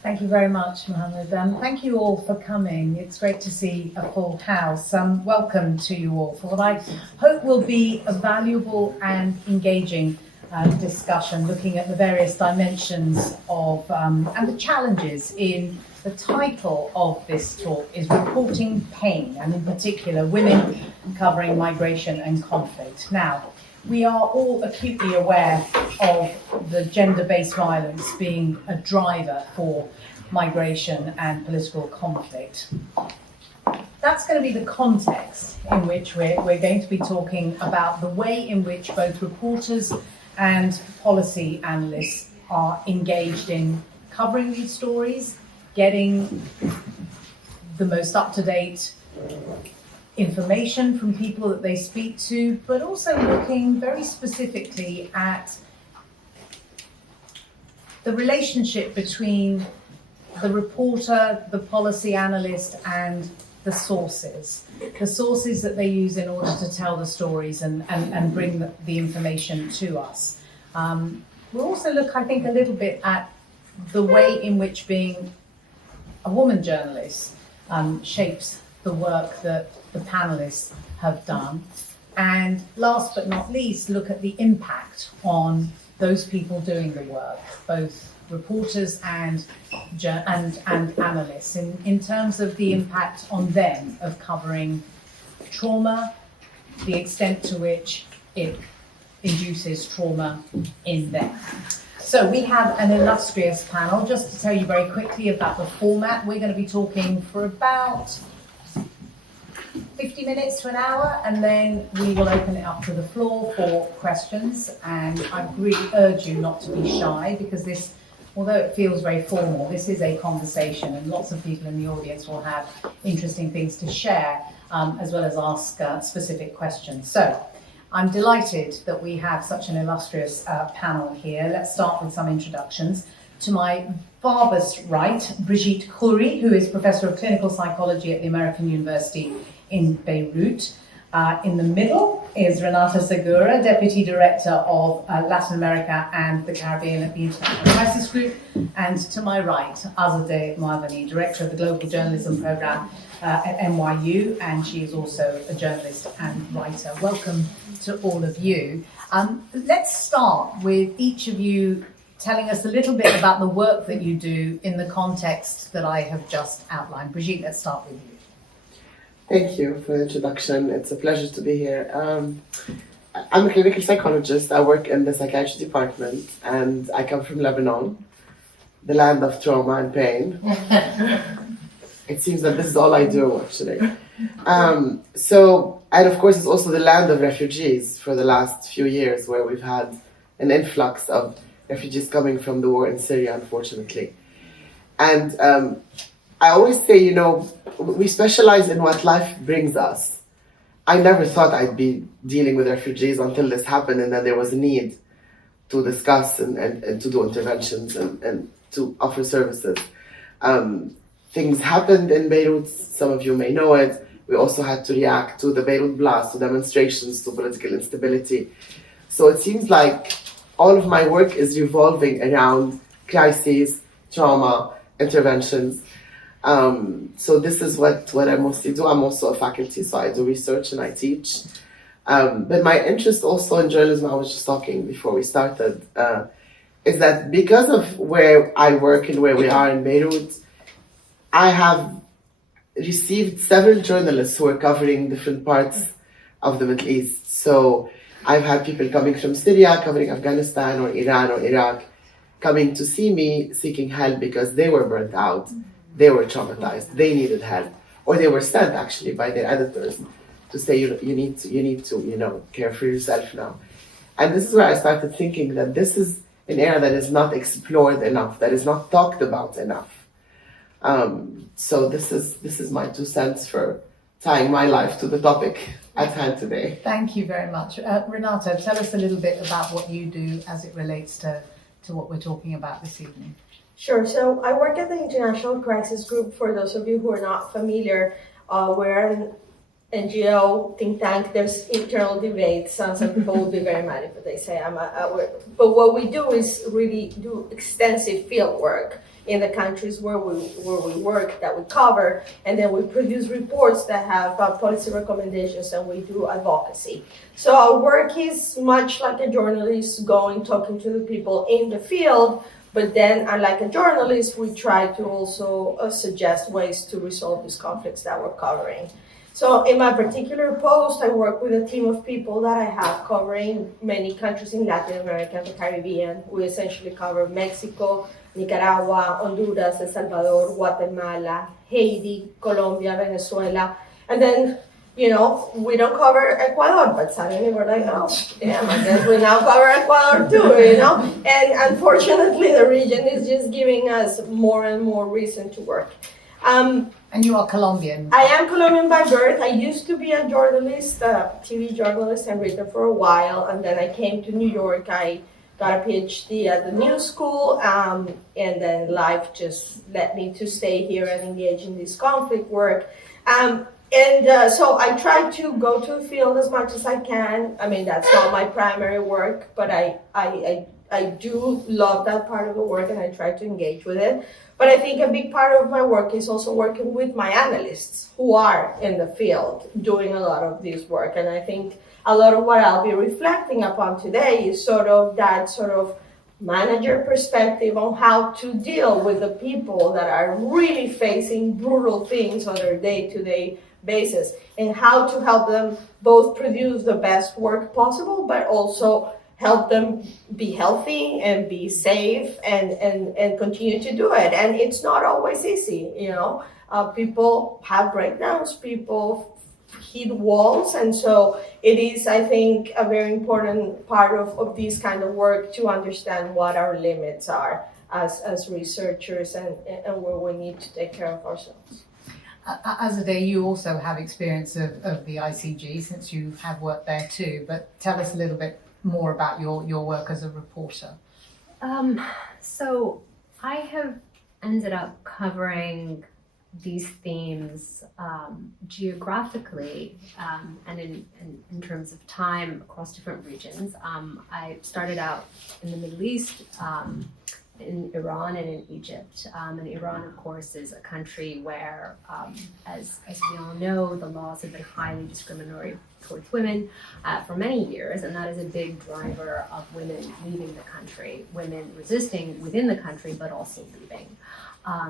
Thank you very much, Mohammed. Thank you all for coming. It's great to see a full house. Welcome to you all for what I hope will be a valuable and engaging discussion, looking at the various dimensions of and the challenges in the title of this talk is Reporting Pain, and in particular, women covering migration and conflict. Now, we are all acutely aware of the gender-based violence being a driver for migration and political conflict. That's going to be the context in which we're going to be talking about the way in which both reporters and policy analysts are engaged in covering these stories, getting the most up-to-date information from people that they speak to, but also looking very specifically at the relationship between the reporter, the policy analyst, and the sources that they use in order to tell the stories and bring the information to us. We'll also look, I think, a little bit at the way in which being a woman journalist shapes the work that the panelists have done. And last but not least, look at the impact on those people doing the work, both reporters and analysts, in terms of the impact on them of covering trauma, the extent to which it induces trauma in them. So we have an illustrious panel. Just to tell you very quickly about the format, we're going to be talking for about 50 minutes to an hour, and then we will open it up to the floor for questions. And I really urge you not to be shy, because this, although it feels very formal, this is a conversation, and lots of people in the audience will have interesting things to share, as well as ask specific questions. So I'm delighted that we have such an illustrious panel here. Let's start with some introductions. To my farthest right, Brigitte Khoury, who is Professor of Clinical Psychology at the American University in Beirut. In the middle is Renata Segura, Deputy Director of Latin America and the Caribbean at the International Crisis Group. And to my right, Azadeh Moaveni, Director of the Global Journalism Program at NYU, and she is also a journalist and writer. Welcome to all of you. Let's start with each of you telling us a little bit about the work that you do in the context that I have just outlined. Brigitte, let's start with you. Thank you for the introduction. It's a pleasure to be here. I'm a clinical psychologist. I work in the psychiatry department, and I come from Lebanon, the land of trauma and pain. It seems that this is all I do, actually. And of course, it's also the land of refugees for the last few years, where we've had an influx of refugees coming from the war in Syria, unfortunately. And I always say, we specialize in what life brings us. I never thought I'd be dealing with refugees until this happened, and then there was a need to discuss and to do interventions and to offer services. Things happened in Beirut, some of you may know it. We also had to react to the Beirut blast, to demonstrations, to political instability. So it seems like all of my work is revolving around crises, trauma, interventions. So this is what I mostly do. I'm also a faculty, so I do research and I teach. But my interest also in journalism, I was just talking before we started, is that because of where I work and where we are in Beirut, I have received several journalists who are covering different parts of the Middle East. So I've had people coming from Syria, covering Afghanistan or Iran or Iraq, coming to see me seeking help because they were burnt out. They were traumatized, they needed help, or they were sent actually by their editors to say, you need to care for yourself now. And this is where I started thinking that this is an area that is not explored enough, that is not talked about enough. So this is my 2 cents for tying my life to the topic at hand today. Thank you very much. Renata, tell us a little bit about what you do as it relates to what we're talking about this evening. Sure. So I work at the International Crisis Group. For those of you who are not familiar, we're an NGO, think tank, there's internal debates. Some people will be very mad if they say but what we do is really do extensive field work in the countries where we work, that we cover, and then we produce reports that have policy recommendations, and we do advocacy. So our work is much like a journalist going, talking to the people in the field, but then, unlike a journalist, we try to also suggest ways to resolve these conflicts that we're covering. So in my particular post, I work with a team of people that I have covering many countries in Latin America and the Caribbean. We essentially cover Mexico, Nicaragua, Honduras, El Salvador, Guatemala, Haiti, Colombia, Venezuela. And then, we don't cover Ecuador, but suddenly we're like, oh, damn, I guess we now cover Ecuador too, And unfortunately, the region is just giving us more and more reason to work. And you are Colombian. I am Colombian by birth. I used to be a journalist, a TV journalist, and written for a while. And then I came to New York. I got a PhD at the New School. And then life just led me to stay here and engage in this conflict work. So I try to go to the field as much as I can. I mean, that's not my primary work, but I do love that part of the work, and I try to engage with it. But I think a big part of my work is also working with my analysts who are in the field doing a lot of this work. And I think a lot of what I'll be reflecting upon today is sort of that sort of manager perspective on how to deal with the people that are really facing brutal things on their day-to-day basis, and how to help them both produce the best work possible, but also help them be healthy and be safe and continue to do it. And it's not always easy, people have breakdowns, people hit walls. And so it is, I think, a very important part of this kind of work to understand what our limits are as researchers and where we need to take care of ourselves. Azadeh, you also have experience of the ICG since you have worked there too, but tell us a little bit more about your work as a reporter. So I have ended up covering these themes geographically and in terms of time across different regions. I started out in the Middle East, in Iran and in Egypt. And Iran, of course, is a country where, as we all know, the laws have been highly discriminatory towards women for many years, and that is a big driver of women leaving the country, women resisting within the country, but also leaving.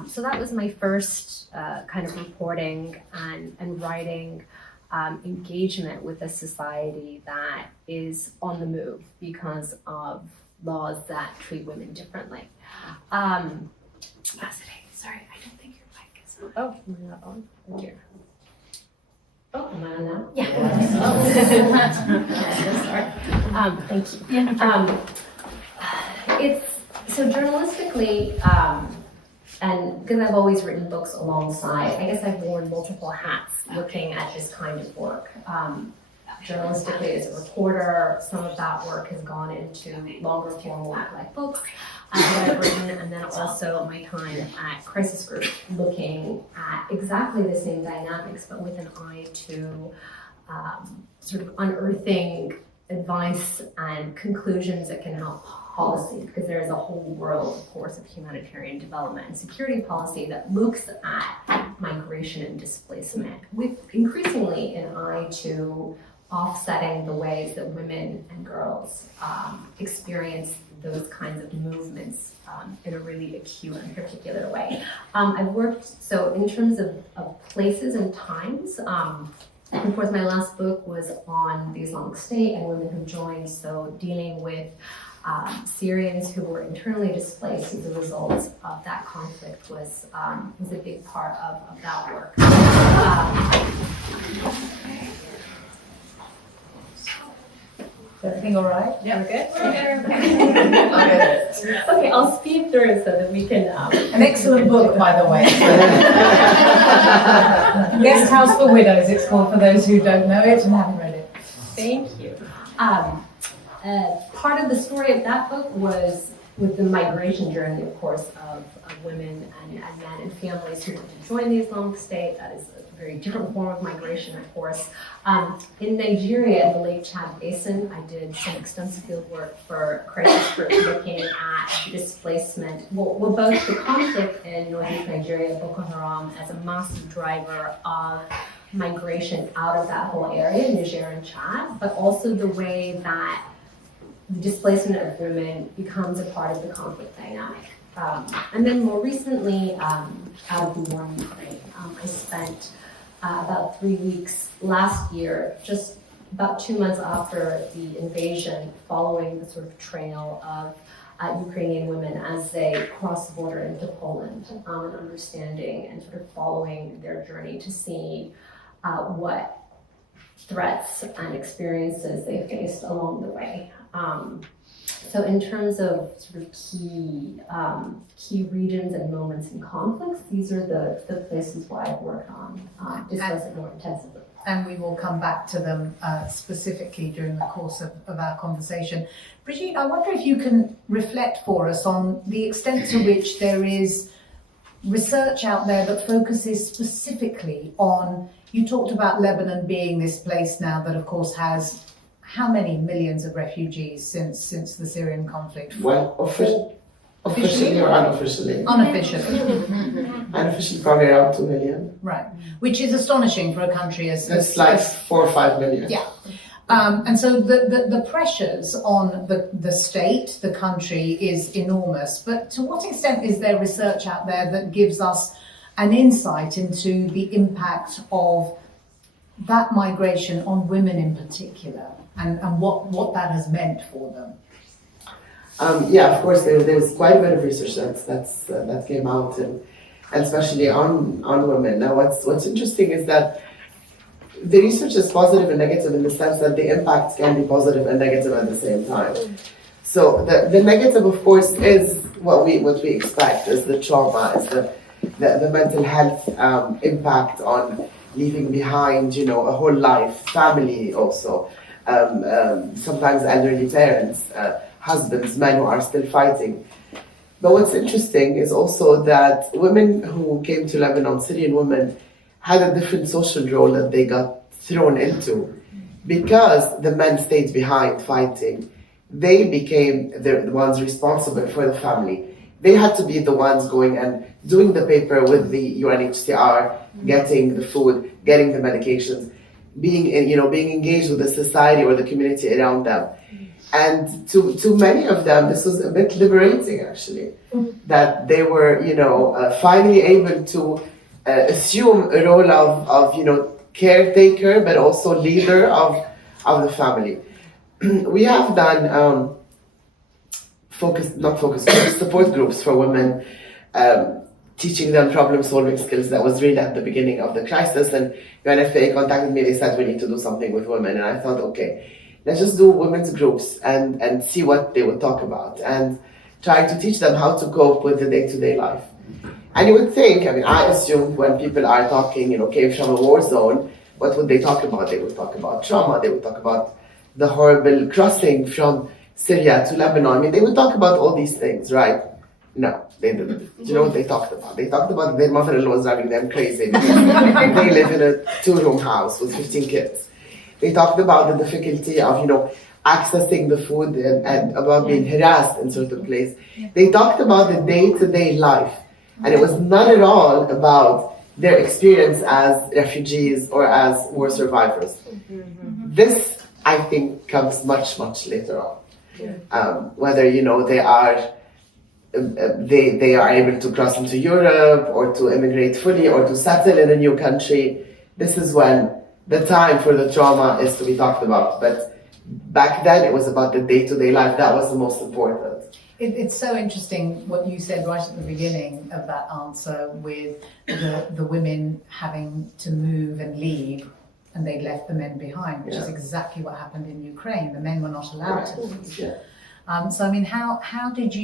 So that was my first kind of reporting and writing engagement with a society that is on the move because of laws that treat women differently. Sorry, I don't think your mic is on. Oh, am I not on? Oh, dear. Oh, am I on now? Yeah. Oh. Thank you. It's so journalistically, and because I've always written books alongside, I guess I've worn multiple hats looking at this kind of work. Journalistically as a reporter, some of that work has gone into longer form work like books that I've written, and then also my time at Crisis Group looking at exactly the same dynamics, but with an eye to sort of unearthing advice and conclusions that can help policy, because there is a whole world, of course, of humanitarian development and security policy that looks at migration and displacement with increasingly an eye to offsetting the ways that women and girls experience those kinds of movements in a really acute and particular way. I've worked, so in terms of places and times, of course my last book was on the Islamic State and women who joined, so dealing with Syrians who were internally displaced as a result of that conflict was a big part of that work. Is everything all right? Yeah, we're good. Okay, I'll speed through so that we can. An excellent book, by the way. Guest House for Widows, it's called, for those who don't know it and haven't read it. Thank you. Part of the story of that book was with the migration journey, of course, of women and men and families who want to join the Islamic State. That is a very different form of migration, of course. In Nigeria, in the Lake Chad Basin, I did some extensive field work for crisis groups looking at displacement. Well, both the conflict in northeast Nigeria, Boko Haram, as a massive driver of migration out of that whole area, Niger and Chad, but also the way that the displacement of women becomes a part of the conflict dynamic. And then more recently, out of the war in Ukraine, I spent about 3 weeks last year, just about 2 months after the invasion, following the sort of trail of Ukrainian women as they cross the border into Poland, and understanding and sort of following their journey to see what threats and experiences they faced along the way. So in terms of sort of key regions and moments in conflicts, these are the places where I've worked on discussing more intensively. And we will come back to them specifically during the course of our conversation. Brigitte, I wonder if you can reflect for us on the extent to which there is research out there that focuses specifically on, you talked about Lebanon being this place now that of course has how many millions of refugees since the Syrian conflict? Well, officially or unofficially? Unofficially. Unofficially, probably around 2 million. Right, which is astonishing for a country as It's like 4 or 5 million. Yeah. And so the pressures on the state, the country, is enormous. But to what extent is there research out there that gives us an insight into the impact of that migration on women in particular, and what that has meant for them? Yeah, of course, there's quite a bit of research that came out, and especially on women. Now, what's interesting is that the research is positive and negative in the sense that the impacts can be positive and negative at the same time. So the negative, of course, is what we expect, is the trauma, is the mental health impact on leaving behind, a whole life, family also, sometimes elderly parents, husbands, men who are still fighting. But what's interesting is also that women who came to Lebanon, Syrian women, had a different social role that they got thrown into. Because the men stayed behind fighting, they became the ones responsible for the family. They had to be the ones going and doing the paper with the UNHCR, getting the food, getting the medications, being engaged with the society or the community around them. And to many of them, this was a bit liberating, actually, that they were, finally able to assume a role of caretaker, but also leader of the family. We have done support groups for women, teaching them problem-solving skills. That was really at the beginning of the crisis, and UNFPA contacted me. They said we need to do something with women, and I thought, okay, let's just do women's groups and see what they would talk about, and try to teach them how to cope with the day-to-day life. And you would think, I assume when people are talking, came from a war zone, what would they talk about? They would talk about trauma. They would talk about the horrible crossing from Syria to Lebanon. They would talk about all these things, right? No, they didn't. Do you know what they talked about? They talked about their mother-in-law was driving them crazy because they live in a 2-room house with 15 kids. They talked about the difficulty of, accessing the food and about being harassed in certain places. They talked about the day-to-day life, and it was not at all about their experience as refugees or as war survivors. This, I think, comes much, much later on. Whether they are able to cross into Europe or to immigrate fully or to settle in a new country, this is when the time for the trauma is to be talked about. But back then it was about the day-to-day life. That was the most important. It's so interesting what you said right at the beginning of that answer, with the women having to move and leave, and they left the men behind, which is exactly what happened in Ukraine. The men were not allowed to leave. Yeah. So how would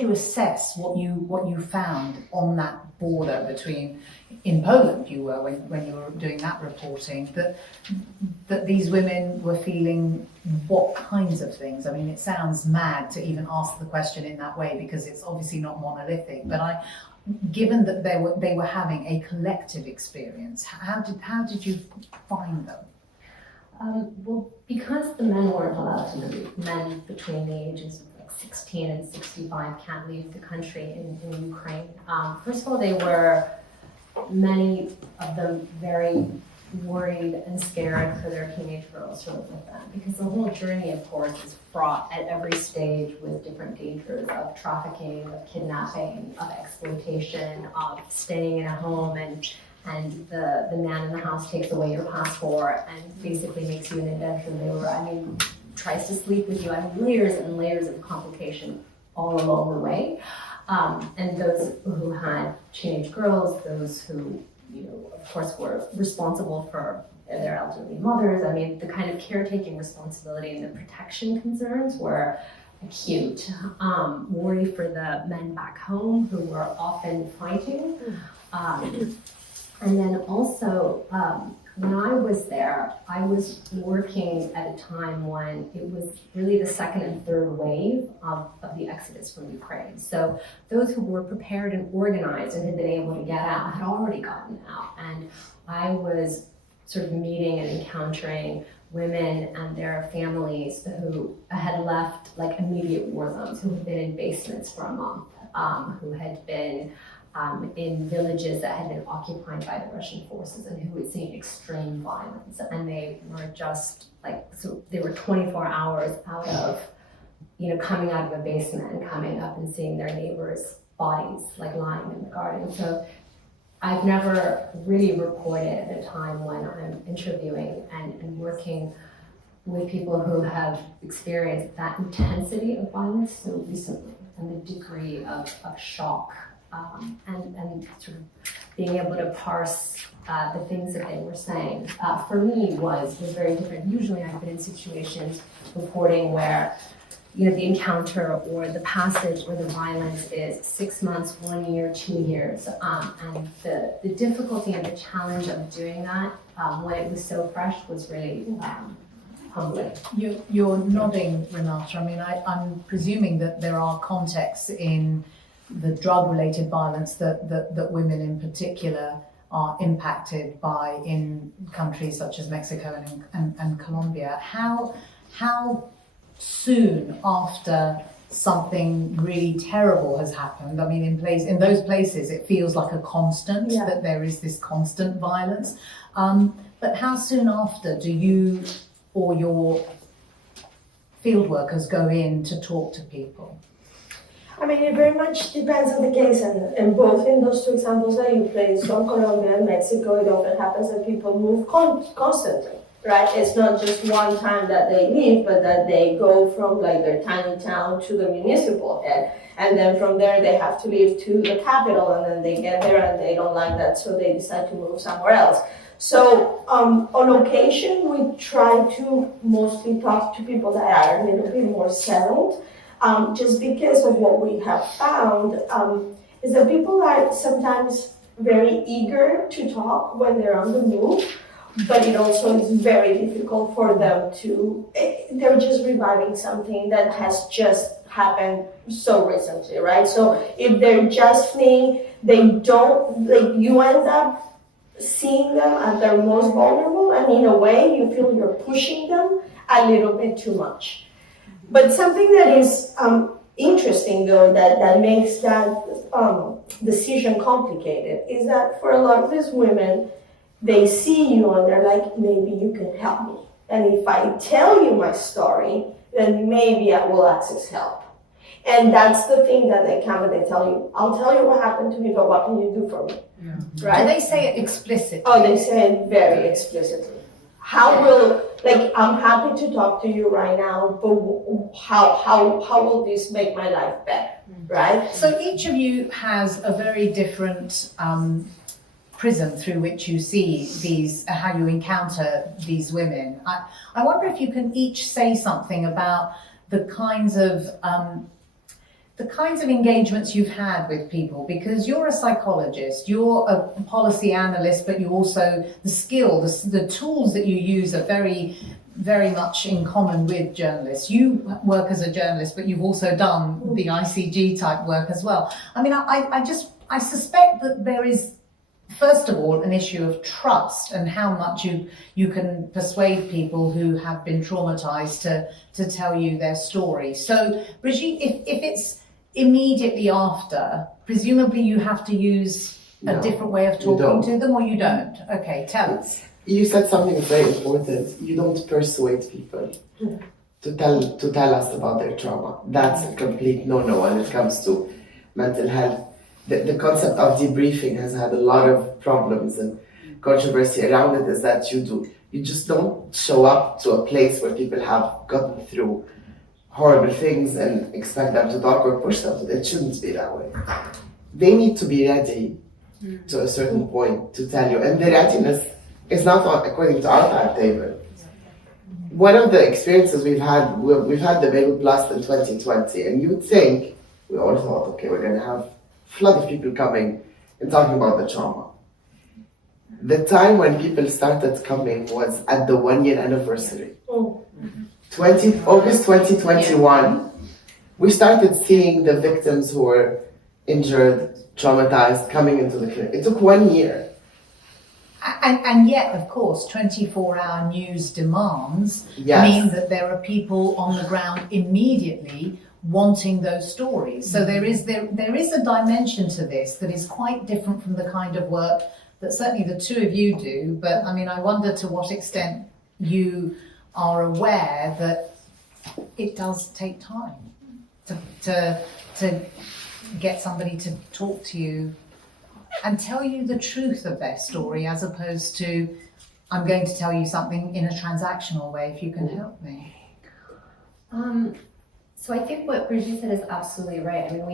you assess what you found on that border between, in Poland you were, when you were doing that reporting, that these women were feeling what kinds of things? I mean, it sounds mad to even ask the question in that way because it's obviously not monolithic, but given that they were having a collective experience, how did you find them? Well, because the men weren't allowed to leave, men between the ages of 16 and 65 can't leave the country in Ukraine. First of all, many of them very worried and scared for their teenage girls to live with them, because the whole journey, of course, is fraught at every stage with different dangers of trafficking, of kidnapping, of exploitation, of staying in a home and the man in the house takes away your passport and basically makes you an indentured laborer. I mean, tries to sleep with you. I mean, layers and layers of complication all along the way. And those who had teenage girls, those who, of course, were responsible for their elderly mothers. I mean, the kind of caretaking responsibility and the protection concerns were acute. Worry for the men back home who were often fighting. And then also, when I was there, I was working at a time when it was really the second and third wave of the exodus from Ukraine. So those who were prepared and organized and had been able to get out had already gotten out. And I was sort of meeting and encountering women and their families who had left like immediate war zones, who had been in basements for a month, who had been in villages that had been occupied by the Russian forces and who had seen extreme violence. And they were just so they were 24 hours out of, coming out of a basement and coming up and seeing their neighbors' bodies lying in the garden. So I've never really reported at a time when I'm interviewing and working with people who have experienced that intensity of violence so recently and the degree of shock. And sort of being able to parse the things that they were saying, for me was very different. Usually I've been in situations reporting where, the encounter or the passage or the violence is 6 months, 1 year, 2 years. And the difficulty and the challenge of doing that when it was so fresh was really humbling. You're nodding, Renata. I mean, I'm presuming that there are contexts in the drug-related violence that women in particular are impacted by in countries such as Mexico and Colombia. How soon after something really terrible has happened, I mean, in those places it feels like a constant, that there is this constant violence. But how soon after do you or your field workers go in to talk to people? I mean, it very much depends on the case, and both in those two examples that you placed, from Colombia and Mexico, it often happens that people move constantly, right? It's not just one time that they leave, but that they go from their tiny town to the municipal head, and then from there they have to leave to the capital, and then they get there and they don't like that, so they decide to move somewhere else. So on occasion, we try to mostly talk to people that are a little bit more settled. Just because of what we have found is that people are sometimes very eager to talk when they're on the move, but it also is very difficult for them they're just reviving something that has just happened so recently, right? So if they're just fleeing, you end up seeing them at their most vulnerable, and in a way you feel you're pushing them a little bit too much. But something that is interesting, though, that makes that decision complicated is that for a lot of these women, they see you and they're like, maybe you can help me. And if I tell you my story, then maybe I will access help. And that's the thing that they come and they tell you, I'll tell you what happened to me, but what can you do for me? Yeah. Right? Do they say it explicitly? Oh, they say it very explicitly. I'm happy to talk to you right now, but how will this make my life better, right? So each of you has a very different prism through which you see how you encounter these women. I wonder if you can each say something about the kinds of the kinds of engagements you've had with people, because you're a psychologist, you're a policy analyst, but you also, the tools that you use are very, very much in common with journalists. You work as a journalist, but you've also done the ICG type work as well. I mean, I suspect that there is, first of all, an issue of trust and how much you can persuade people who have been traumatized to tell you their story. So, Brigitte, if it's immediately after, presumably you have to use a different way of talking to them, or you don't? Okay, tell us. You said something very important. You don't persuade people to tell us about their trauma. That's a complete no-no when it comes to mental health. The concept of debriefing has had a lot of problems and controversy around it. Is that you just don't show up to a place where people have gotten through horrible things and expect them to talk or push them to. It shouldn't be that way. They need to be ready to a certain point to tell you, and the readiness is not according to our timetable. One of the experiences we've had the Beirut Blast in 2020, and you'd think, we all thought, okay, we're going to have a flood of people coming and talking about the trauma. The time when people started coming was at the 1-year anniversary. August 2021, we started seeing the victims who were injured, traumatized, coming into the clinic. It took 1 year. And yet, of course, 24-hour news demands mean that there are people on the ground immediately wanting those stories. So there is a dimension to this that is quite different from the kind of work that certainly the two of you do. But I mean, I wonder to what extent you are aware that it does take time to get somebody to talk to you and tell you the truth of their story, as opposed to, I'm going to tell you something in a transactional way, if you can help me. So I think what Brigitte said is absolutely right. I mean,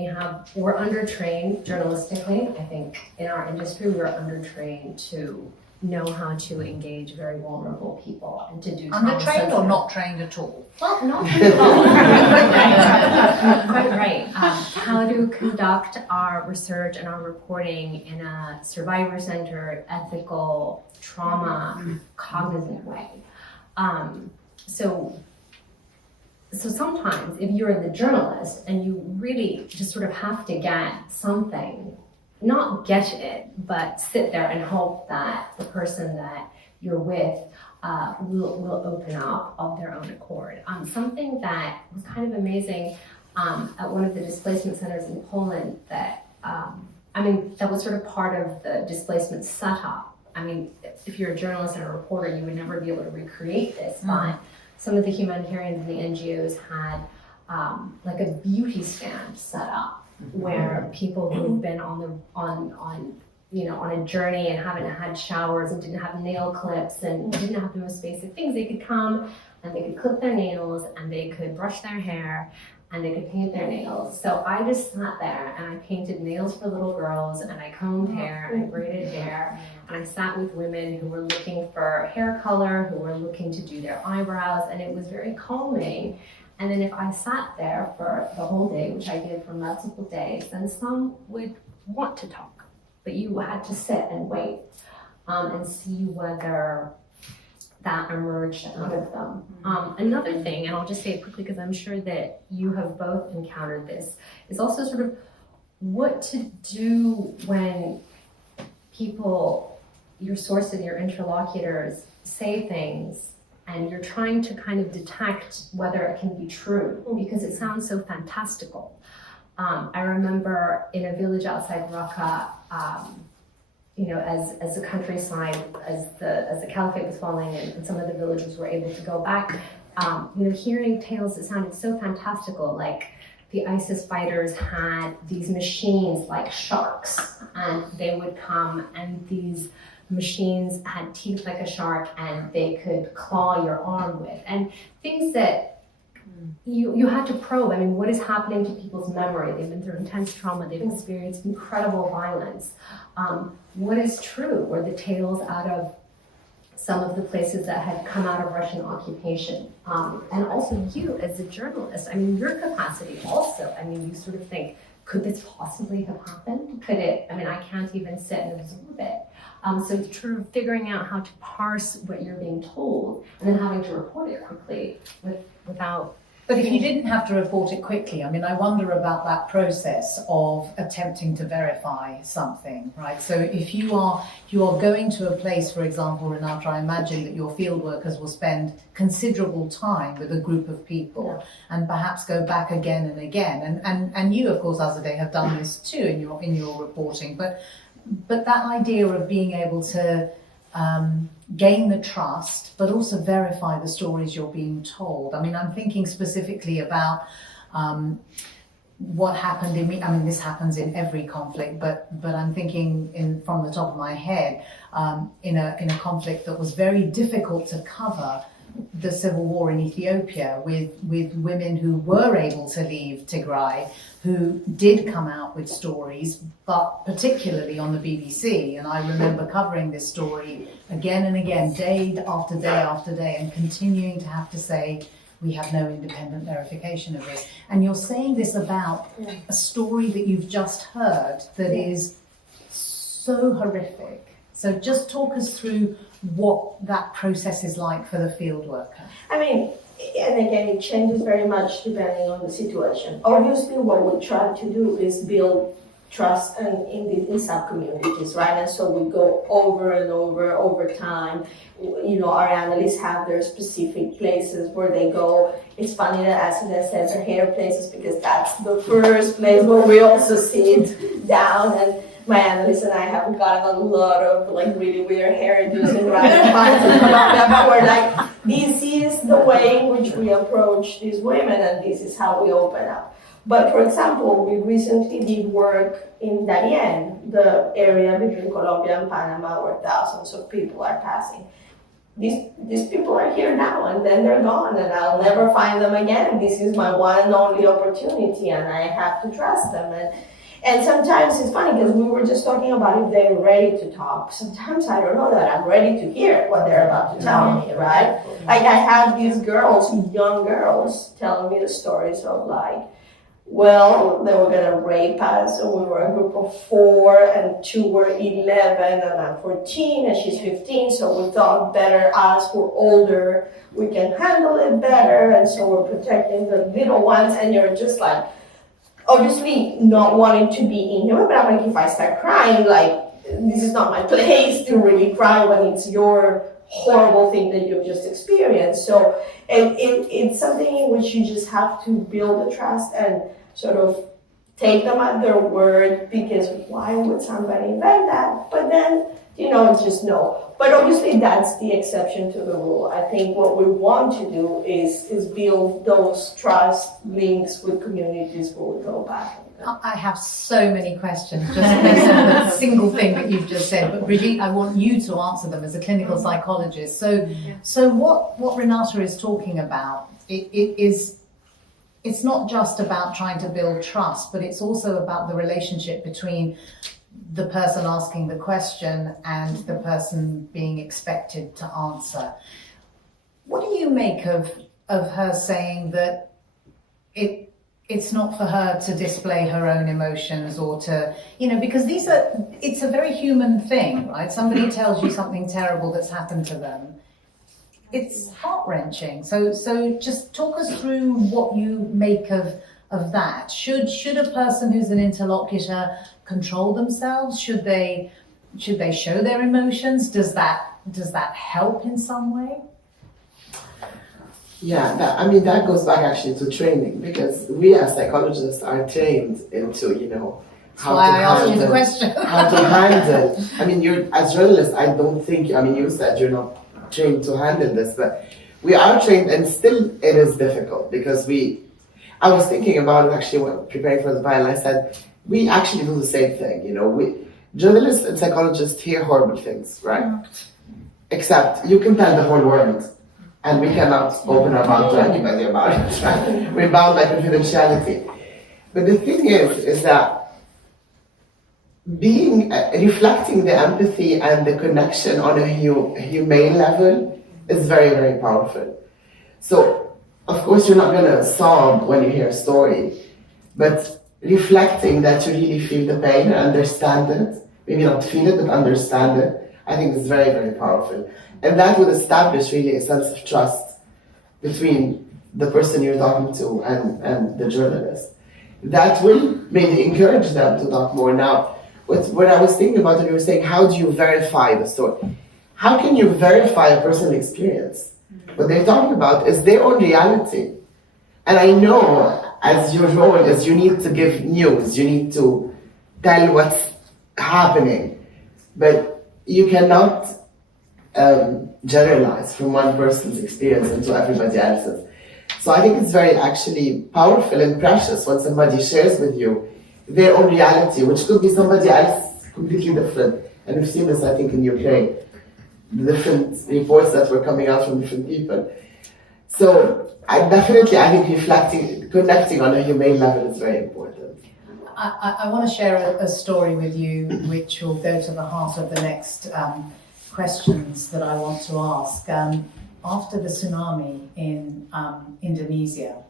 we're undertrained journalistically. I think in our industry, we're undertrained to know how to engage very vulnerable people and to do Undertrained or not trained at all? Well, not trained at all. Quite right. How to conduct our research and our reporting in a survivor-centered, ethical, trauma, cognizant way. So sometimes if you're the journalist and you really just sort of have to get something, not get it, but sit there and hope that the person that you're with will open up of their own accord. Something that was kind of amazing at one of the displacement centers in Poland that was sort of part of the displacement setup. I mean, if you're a journalist and a reporter, you would never be able to recreate this, but some of the humanitarians and the NGOs had like a beauty stand set up where people who've been on a journey and haven't had showers and didn't have nail clips and didn't have the most basic things, they could come and they could clip their nails and they could brush their hair and they could paint their nails. So I just sat there and I painted nails for little girls and I combed hair and I braided hair and I sat with women who were looking for hair color, who were looking to do their eyebrows, and it was very calming. And then if I sat there for the whole day, which I did for multiple days, then some would want to talk, but you had to sit and wait and see whether that emerged out of them. Another thing, and I'll just say it quickly because I'm sure that you have both encountered this, is also sort of what to do when people, your sources, your interlocutors say things and you're trying to kind of detect whether it can be true because it sounds so fantastical. I remember in a village outside Raqqa, as the countryside, as the caliphate was falling and some of the villagers were able to go back, hearing tales that sounded so fantastical, like the ISIS fighters had these machines like sharks, and they would come and these machines had teeth like a shark and they could claw your arm with, and things that you had to probe. I mean, what is happening to people's memory? They've been through intense trauma, they've experienced incredible violence. What is true? Or the tales out of some of the places that had come out of Russian occupation. And also you as a journalist, I mean, your capacity also, I mean, you sort of think, could this possibly have happened? Could it? I mean, I can't even sit and absorb it. So it's sort of figuring out how to parse what you're being told and then having to report it quickly without. But if you didn't have to report it quickly, I mean, I wonder about that process of attempting to verify something, right? So if you are going to a place, for example, Renata, I imagine that your field workers will spend considerable time with a group of people and perhaps go back again and again. And you, of course, Azadeh, have done this too in your reporting. But that idea of being able to gain the trust, but also verify the stories you're being told. I mean, I'm thinking specifically about what happened this happens in every conflict, but I'm thinking from the top of my head, in a conflict that was very difficult to cover, the civil war in Ethiopia, with women who were able to leave Tigray, who did come out with stories, but particularly on the BBC. And I remember covering this story again and again, day after day after day, and continuing to have to say, we have no independent verification of this. And you're saying this about a story that you've just heard that is so horrific. So just talk us through what that process is like for the field worker. I mean, and again, it changes very much depending on the situation. Obviously, what we try to do is build trust in sub-communities, right? And so we go over and over time. You know, our analysts have their specific places where they go. It's funny that Azadeh says her hair places, because that's the first place where we also sit down. And my analysts and I have gotten a lot of like really weird hairdos in random parts of Colombia, but we're like, this is the way in which we approach these women, and this is how we open up. But for example, we recently did work in Darien, the area between Colombia and Panama where thousands of people are passing. These people are here now, and then they're gone, and I'll never find them again. This is my one and only opportunity, and I have to trust them. And sometimes it's funny because we were just talking about if they're ready to talk. Sometimes I don't know that I'm ready to hear what they're about to tell me, right? Like I had these girls, young girls, telling me the stories of like, well, they were gonna rape us, and we were a group of 4, and 2 were 11, and I'm 14, and she's 15, so we thought better us, we're older, we can handle it better, and so we're protecting the little ones, and you're just like, obviously not wanting to be inhuman, but I'm like, if I start crying, like, this is not my place to really cry when it's your horrible thing that you've just experienced. So it's something in which you just have to build the trust and sort of take them at their word, because why would somebody invent that? But then, you know, it's just no. But obviously that's the exception to the rule. I think what we want to do is build those trust links with communities where we go back. I have so many questions just based on the single thing that you've just said, but Brigitte, I want you to answer them as a clinical psychologist. So what Renata is talking about, it's not just about trying to build trust, but it's also about the relationship between the person asking the question and the person being expected to answer. What do you make of her saying that it's not for her to display her own emotions or to, you know, because it's a very human thing, right? Somebody tells you something terrible that's happened to them. It's heart-wrenching. So just talk us through what you make of that. Should a person who's an interlocutor control themselves? Should they show their emotions? Does that help in some way? Yeah, that goes back actually to training, because we as psychologists are trained into, you know, how to handle you the question. How to handle. I mean, as journalists, I don't think, you said you're not trained to handle this, but we are trained, and still it is difficult because I was thinking about it actually when preparing for the panel. I said, we actually do the same thing, you know, journalists and psychologists hear horrible things, right? Except you can tell the whole world, and we cannot open our mouth to anybody about it, right? We're bound by confidentiality. But the thing is that being reflecting the empathy and the connection on a humane level is very, very powerful. So, of course, you're not gonna sob when you hear a story, but reflecting that you really feel the pain and understand it, maybe not feel it, but understand it, I think is very, very powerful. And that would establish really a sense of trust between the person you're talking to and the journalist. That will maybe encourage them to talk more. Now, what I was thinking about when you were saying, how do you verify the story? How can you verify a personal experience? What they're talking about is their own reality. And I know, as your role is, you need to give news, you need to tell what's happening, but you cannot generalize from one person's experience into everybody else's. So I think it's very actually powerful and precious when somebody shares with you their own reality, which could be somebody else completely different. And we've seen this, I think, in Ukraine, the different reports that were coming out from different people. So I think reflecting, connecting on a humane level is very important. I want to share a story with you which will go to the heart of the next questions that I want to ask. After the tsunami in Indonesia,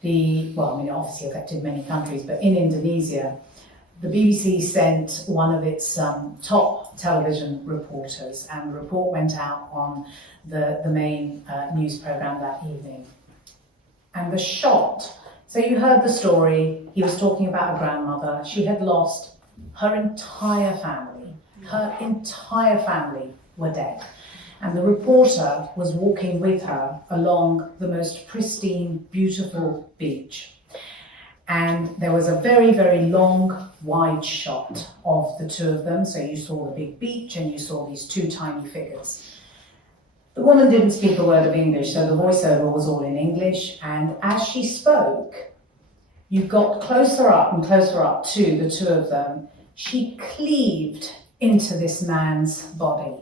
it obviously affected many countries, but in Indonesia, the BBC sent one of its top television reporters, and the report went out on the main news program that evening. And the shot, so you heard the story, he was talking about a grandmother, she had lost her entire family were dead. And the reporter was walking with her along the most pristine, beautiful beach. And there was a very, very long, wide shot of the two of them. So you saw the big beach and you saw these two tiny figures. The woman didn't speak a word of English, so the voiceover was all in English. And as she spoke, you got closer up and closer up to the two of them. She cleaved into this man's body.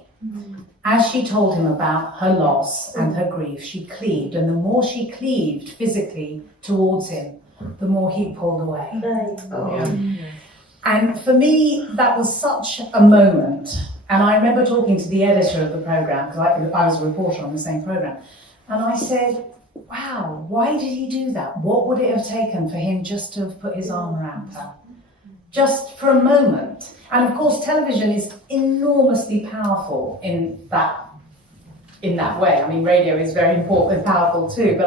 As she told him about her loss and her grief, she cleaved, and the more she cleaved physically towards him, the more he pulled away. And for me, that was such a moment. And I remember talking to the editor of the program, because I was a reporter on the same program, and I said, wow, why did he do that? What would it have taken for him just to have put his arm around her? Just for a moment. And of course, television is enormously powerful in that way. I mean, radio is very important and powerful too. But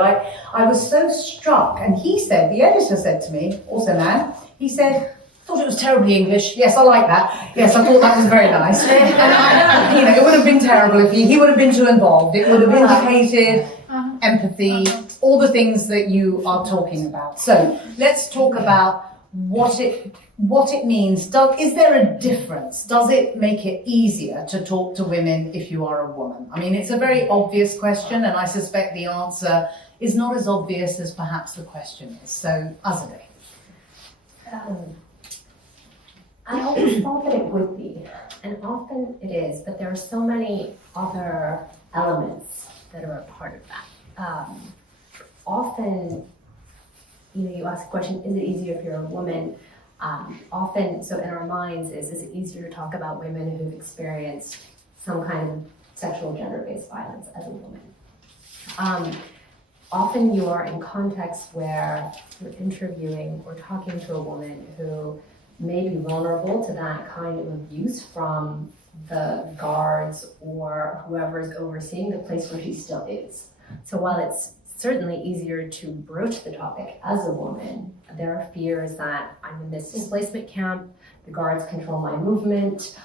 I was so struck, and the editor said to me, also man, he said, thought it was terribly English. Yes, I like that. Yes, I thought that was very nice. And it would have been terrible if he would have been too involved. It would have indicated empathy, all the things that you are talking about. So let's talk about what it means. Is there a difference? Does it make it easier to talk to women if you are a woman? I mean, it's a very obvious question, and I suspect the answer is not as obvious as perhaps the question is. So, Azadeh. I always thought that it would be, and often it is, but there are so many other elements that are a part of that. Often, you ask the question, is it easier if you're a woman? Often, so in our minds, is it easier to talk about women who've experienced some kind of sexual gender-based violence as a woman? Often you are in contexts where you're interviewing or talking to a woman who may be vulnerable to that kind of abuse from the guards or whoever is overseeing the place where she still is. So while it's certainly easier to broach the topic as a woman, there are fears that I'm in this displacement camp, the guards control my movement,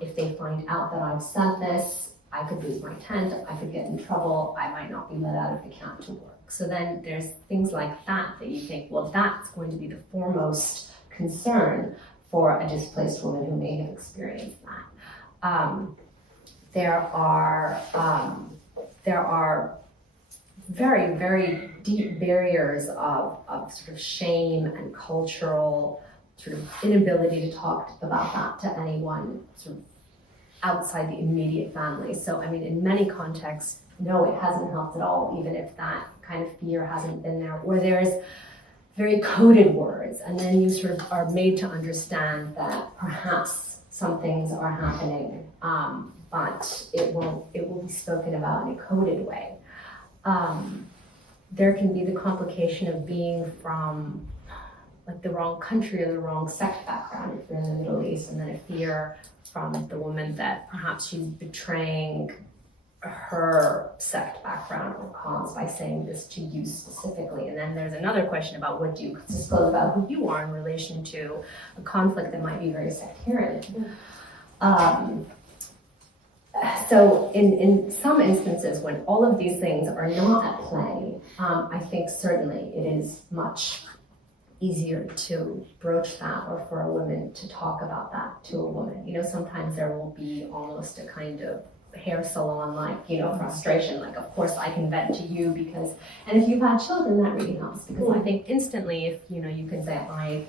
if they find out that I've said this, I could lose my tent, I could get in trouble, I might not be let out of the camp to work. So then there's things like that you think, well, that's going to be the foremost concern for a displaced woman who may have experienced that. There are very, very deep barriers of sort of shame and cultural sort of inability to talk about that to anyone sort of outside the immediate family. So, I mean, in many contexts, no, it hasn't helped at all, even if that kind of fear hasn't been there. Where there's very coded words, and then you sort of are made to understand that perhaps some things are happening, but it will be spoken about in a coded way. There can be the complication of being from like the wrong country or the wrong sect background if you're in the Middle East, and then a fear from the woman that perhaps she's betraying her sect background or cause by saying this to you specifically. And then there's another question about what do you disclose about who you are in relation to a conflict that might be very sectarian. So in some instances when all of these things are not at play, I think certainly it is much easier to broach that, or for a woman to talk about that to a woman. You know, sometimes there will be almost a kind of hair salon, like, you know, frustration, like, of course I can vent to you because, and if you've had children, that really helps, because I think instantly, if, you know, you can say, I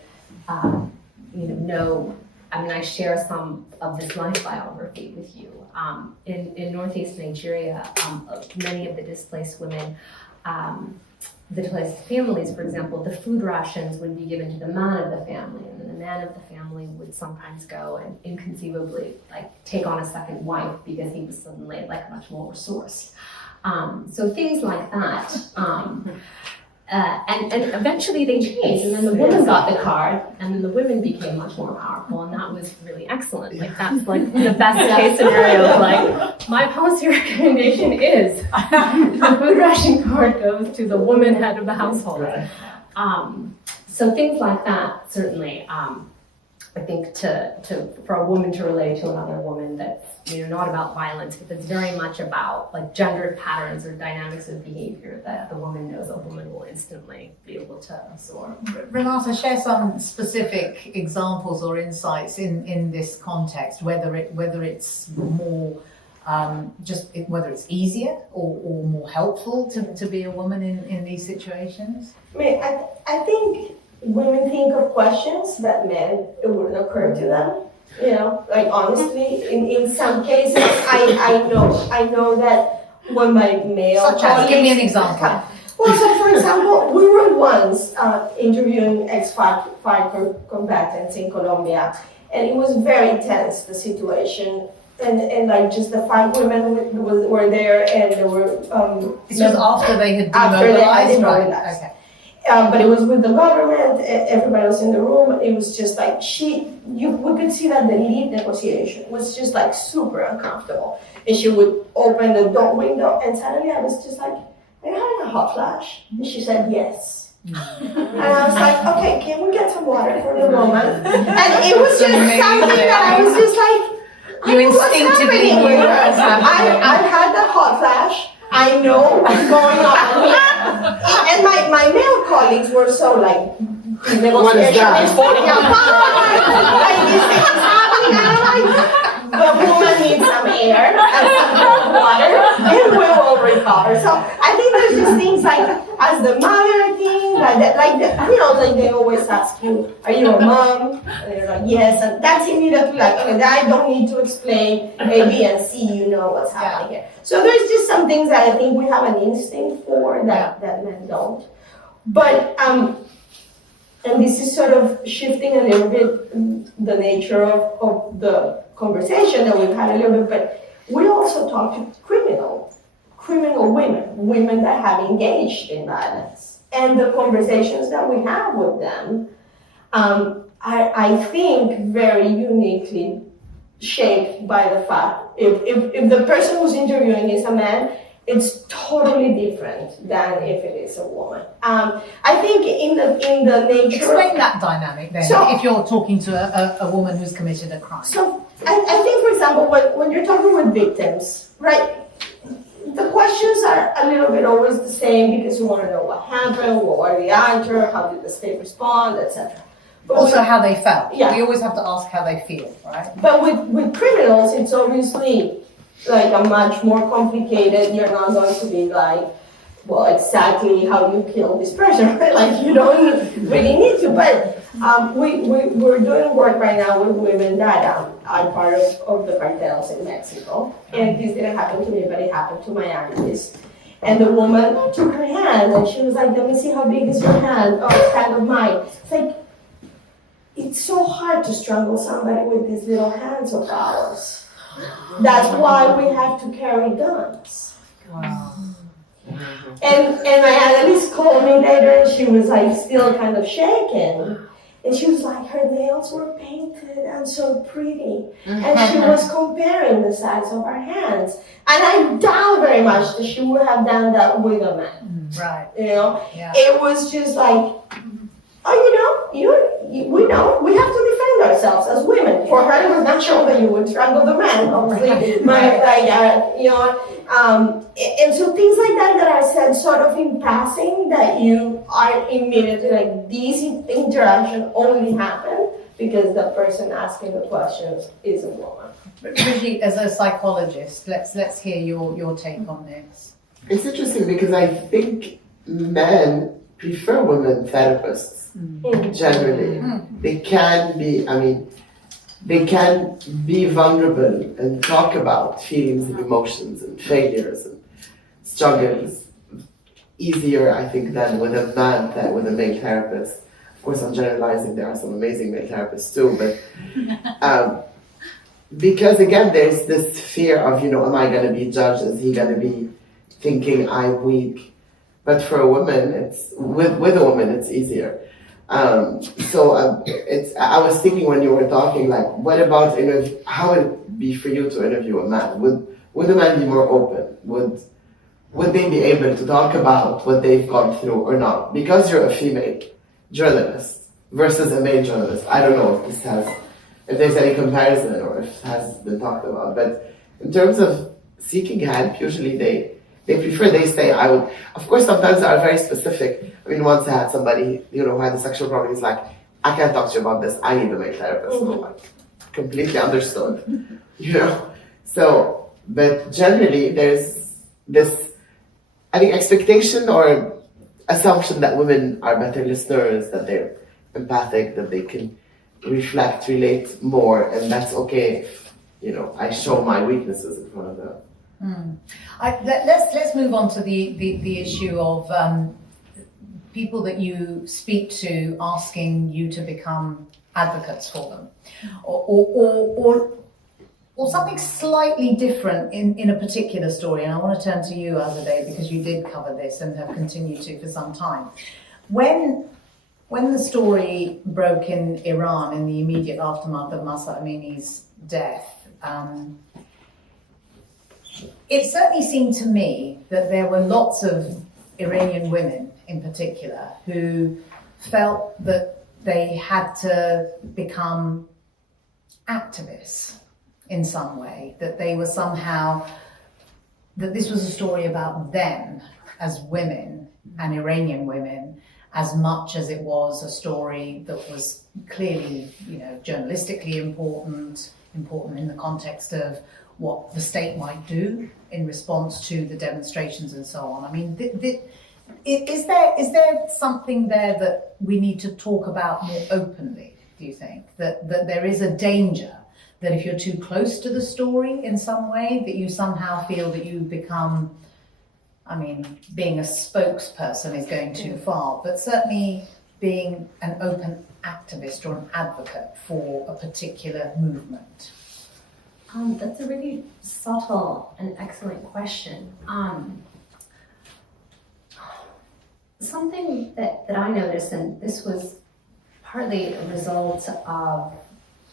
share some of this life biography with you. In Northeast Nigeria, many of the displaced women, the displaced families, for example, the food rations would be given to the man of the family, and then the man of the family would sometimes go and inconceivably take on a second wife because he was suddenly much more resourced. So things like that. And eventually they changed, and then the woman got the card, and then the women became much more powerful, and that was really excellent. That's the best case scenario. My policy recommendation is the food ration card goes to the woman head of the household. So things like that, certainly, I think for a woman to relate to another woman that's not about violence, but that's very much about gendered patterns or dynamics of behavior that the woman knows a woman will instantly be able to absorb. Renata, share some specific examples or insights in this context, whether it's more whether it's easier or more helpful to be a woman in these situations. I think women think of questions that men, it wouldn't occur to them. Honestly, in some cases, I know that when my male Such as, give me an example. Well, so for example, we were once interviewing ex-FARC combatants in Colombia, and it was very tense, the situation. And just the 5 women were there, and there were. This was after they had demobilized, right? Okay. But it was with the government. Everybody was in the room. It was just we could see that the lead negotiation was just super uncomfortable. And she would open the door window, and suddenly I was just like, "Are you having a hot flash?" And she said, "Yes." And I was like, "Okay, can we get some water for the moment?" And it was just something that I was just like. You instinctively knew what was happening. I had the hot flash. I know what's going on. And my male colleagues were so negotiation is falling apart. This thing is happening. And I'm the woman needs some air and some cold water, and we will recover. So I think there's just things as the mother thing, they always ask you, are you a mom? And you're like, yes, and that's immediately okay, I don't need to explain A, B, and C, you know what's happening here. So there's just some things that I think we have an instinct for that men don't. But, and this is sort of shifting a little bit the nature of the conversation that we've had a little bit, but we also talk to criminal women that have engaged in violence. And the conversations that we have with them are, I think, very uniquely shaped by the fact if the person who's interviewing is a man, it's totally different than if it is a woman. I think in the nature. Explain that dynamic then. So, if you're talking to a woman who's committed a crime. So I think, for example, when you're talking with victims, right? The questions are a little bit always the same because you want to know what happened, what were the answers, how did the state respond, etc. But also how they felt. Yeah. We always have to ask how they feel, right? But with criminals, it's obviously a much more complicated. You're not going to be exactly how you killed this person, right? You don't really need to. But we're doing work right now with women that are part of the cartels in Mexico. And this didn't happen to me, but it happened to my analysts. And the woman took her hand and she was like, let me see how big is your hand. Oh, it's kind of mine. It's like, it's so hard to strangle somebody with these little hands of ours. That's why we have to carry guns. Wow. And my analyst called me later and she was like still kind of shaken. And she was like, her nails were painted and so pretty. And she was comparing the size of her hands. And I doubt very much that she would have done that with a man. Right. You know? Yeah. It was just like, we know, we have to defend ourselves as women. For her, it was natural that you would strangle the man, obviously. And so things like that are said sort of in passing, that you are immediately like, these interactions only happen because the person asking the questions is a woman. Brigitte, as a psychologist, let's hear your take on this. It's interesting because I think men prefer women therapists. Generally, they can be vulnerable and talk about feelings and emotions and failures and struggles easier, I think, than with a man, than with a male therapist. Of course, I'm generalizing, there are some amazing male therapists too, but because again, there's this fear of, am I going to be judged? Is he going to be thinking I'm weak? But for a woman, it's with a woman, it's easier. I was thinking when you were talking, like, what about how would it be for you to interview a man? Would a man be more open? Would they be able to talk about what they've gone through or not? Because you're a female journalist versus a male journalist. I don't know if there's any comparison or if it has been talked about. But in terms of seeking help, usually they prefer, they say, of course, sometimes they are very specific. I mean, once I had somebody, who had a sexual problem, he's like, I can't talk to you about this, I need a male therapist. So I'm like, completely understood, So, but generally there's this, I think, expectation or assumption that women are better listeners, that they're empathic, that they can reflect, relate more, and that's okay if, I show my weaknesses in front of them. Let's move on to the issue of people that you speak to asking you to become advocates for them, or something slightly different in a particular story. And I want to turn to you, Azadeh, because you did cover this and have continued to for some time. When the story broke in Iran in the immediate aftermath of Mahsa Amini's death, it certainly seemed to me that there were lots of Iranian women in particular who felt that they had to become activists in some way, that they were somehow, that this was a story about them as women and Iranian women, as much as it was a story that was clearly, journalistically important in the context of what the state might do in response to the demonstrations and so on. I mean, is there something there that we need to talk about more openly, do you think? That there is a danger that if you're too close to the story in some way, that you somehow feel that you become, being a spokesperson is going too far, but certainly being an open activist or an advocate for a particular movement? That's a really subtle and excellent question. Something that I noticed, and this was partly a result of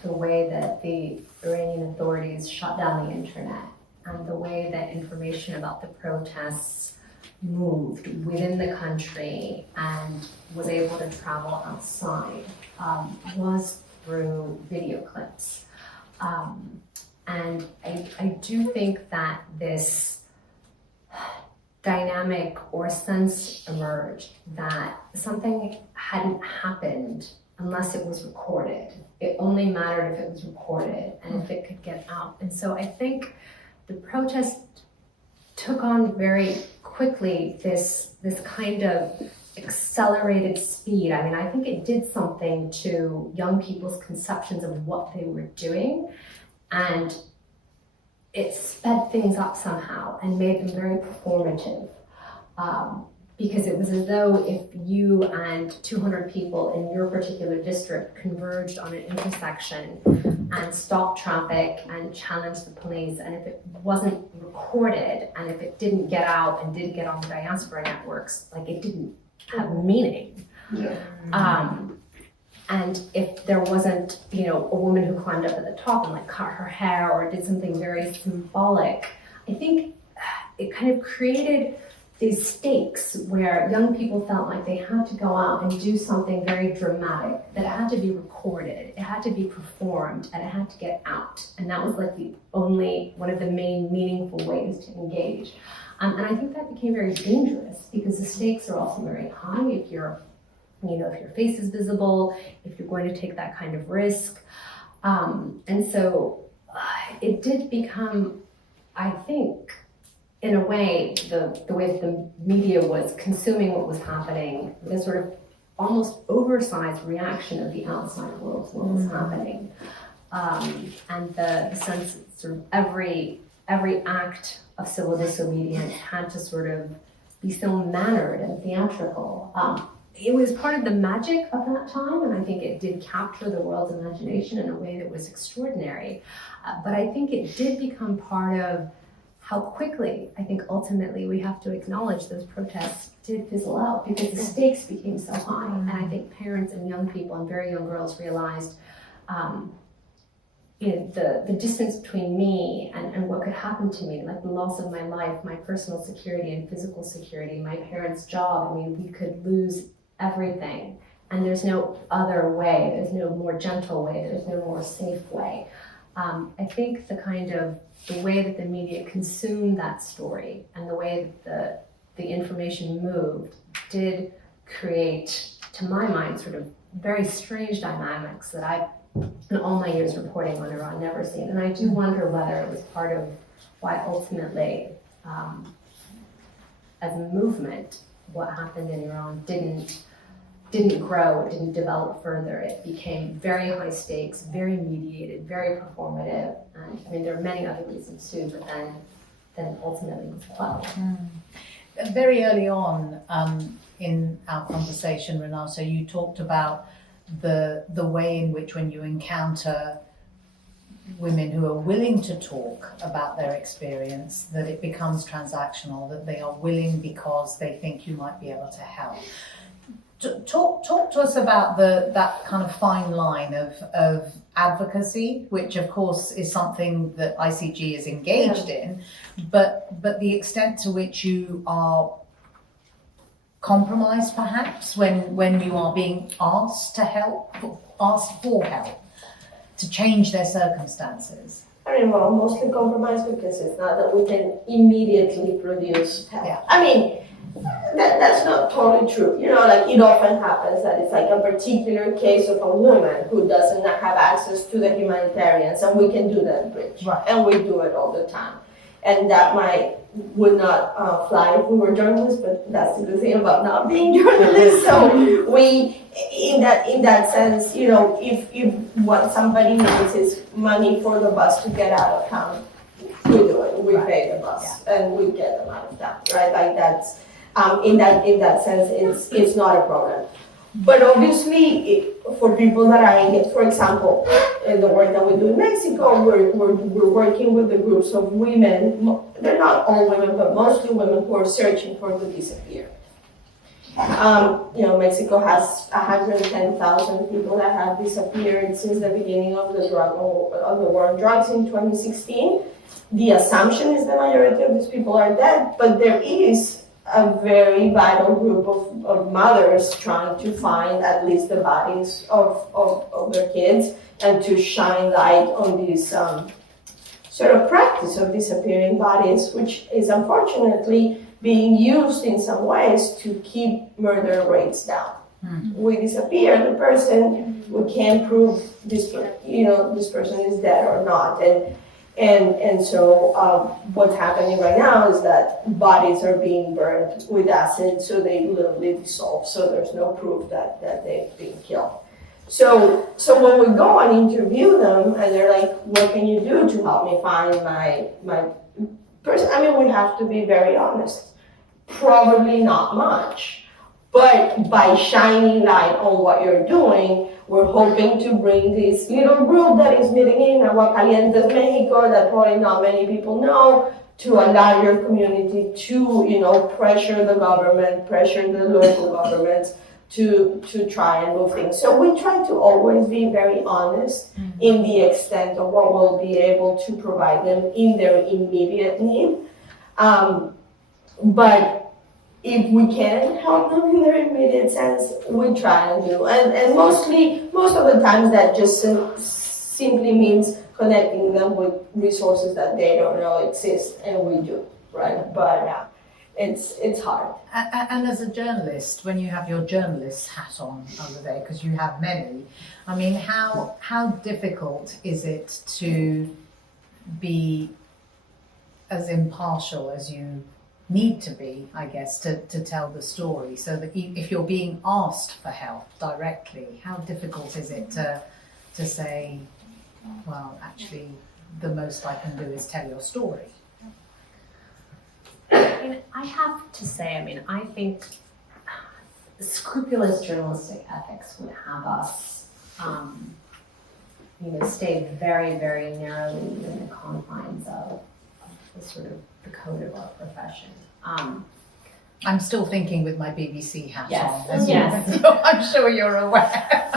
the way that the Iranian authorities shut down the internet and the way that information about the protests moved within the country and was able to travel outside, was through video clips. And I do think that this dynamic or sense emerged that something hadn't happened unless it was recorded. It only mattered if it was recorded and if it could get out. And so I think the protest took on very quickly this kind of accelerated speed. I think it did something to young people's conceptions of what they were doing, and it sped things up somehow and made them very performative. because it was as though if you and 200 people in your particular district converged on an intersection and stopped traffic and challenged the police, and if it wasn't recorded and if it didn't get out and didn't get on diaspora networks, like it didn't have meaning. Yeah. And if there wasn't, a woman who climbed up at the top and like cut her hair or did something very symbolic, I think it kind of created these stakes where young people felt like they had to go out and do something very dramatic, that it had to be recorded, it had to be performed, and it had to get out. And that was like one of the main meaningful ways to engage. And I think that became very dangerous because the stakes are also very high if your face is visible, if you're going to take that kind of risk. And so it did become, I think, in a way, the way that the media was consuming what was happening, the sort of almost oversized reaction of the outside world to what was happening. And the sense that sort of every act of civil disobedience had to sort of be so mannered and theatrical. It was part of the magic of that time, and I think it did capture the world's imagination in a way that was extraordinary. But I think it did become part of how quickly, I think ultimately we have to acknowledge those protests did fizzle out because the stakes became so high. And I think parents and young people and very young girls realized the distance between me and what could happen to me, like the loss of my life, my personal security and physical security, my parents' job. I mean, we could lose everything. And there's no other way, there's no more gentle way, there's no more safe way. I think the way that the media consumed that story and the way that the information moved did create, to my mind, sort of very strange dynamics that I've, in all my years reporting on Iran, never seen. And I do wonder whether it was part of why ultimately, as a movement, what happened in Iran didn't grow, it didn't develop further. It became very high stakes, very mediated, very performative. And I mean, there are many other reasons too, but then ultimately it was quelled. Very early on in our conversation, Renata, you talked about the way in which when you encounter women who are willing to talk about their experience, that it becomes transactional, that they are willing because they think you might be able to help. Talk to us about that kind of fine line of advocacy, which of course is something that ICG is engaged in, but the extent to which you are compromised perhaps when you are being asked for help, to change their circumstances. I mean, well, mostly compromised because it's not that we can immediately produce help. Yeah. I mean, that's not totally true. Like it often happens that it's like a particular case of a woman who doesn't have access to the humanitarians, and we can do that bridge. Right. And we do it all the time. And that would not fly if we were journalists, but that's the good thing about not being journalists. So we, in that sense, if what somebody needs is money for the bus to get out of town, we do it. We pay the bus and we get them out of town, right? Like that's. In that sense, it's not a problem. But obviously, for people that are engaged, for example, in the work that we do in Mexico, we're working with the groups of women. They're not all women, but mostly women who are searching for the disappeared. Mexico has 110,000 people that have disappeared since the beginning of the war on drugs in 2016. The assumption is the majority of these people are dead, but there is a very vital group of mothers trying to find at least the bodies of their kids and to shine light on this sort of practice of disappearing bodies, which is unfortunately being used in some ways to keep murder rates down. We disappear the person, we can't prove this person is dead or not. And so what's happening right now is that bodies are being burned with acid, so they literally dissolve, so there's no proof that they've been killed. So when we go and interview them, and they're like, what can you do to help me find my person? I mean, we have to be very honest. Probably not much. But by shining light on what you're doing, we're hoping to bring this little group that is meeting in Aguascalientes, Mexico, that probably not many people know, to a larger community to, pressure the government, pressure the local governments to try and move things. So we try to always be very honest in the extent of what we'll be able to provide them in their immediate need. But if we can help them in their immediate sense, we try and do. And most of the times that just simply means connecting them with resources that they don't know exist, and we do, right? But it's hard. And as a journalist, when you have your journalist hat on over there, because you have many, I mean, how difficult is it to be as impartial as you need to be, I guess, to tell the story, so that if you're being asked for help directly, how difficult is it to say, well, actually, the most I can do is tell your story? I have to say, I think scrupulous journalistic ethics would have us, stay very, very narrowly within the confines of the sort of the code of our profession. I'm still thinking with my BBC hat Yes, on. yes. So I'm sure you're aware.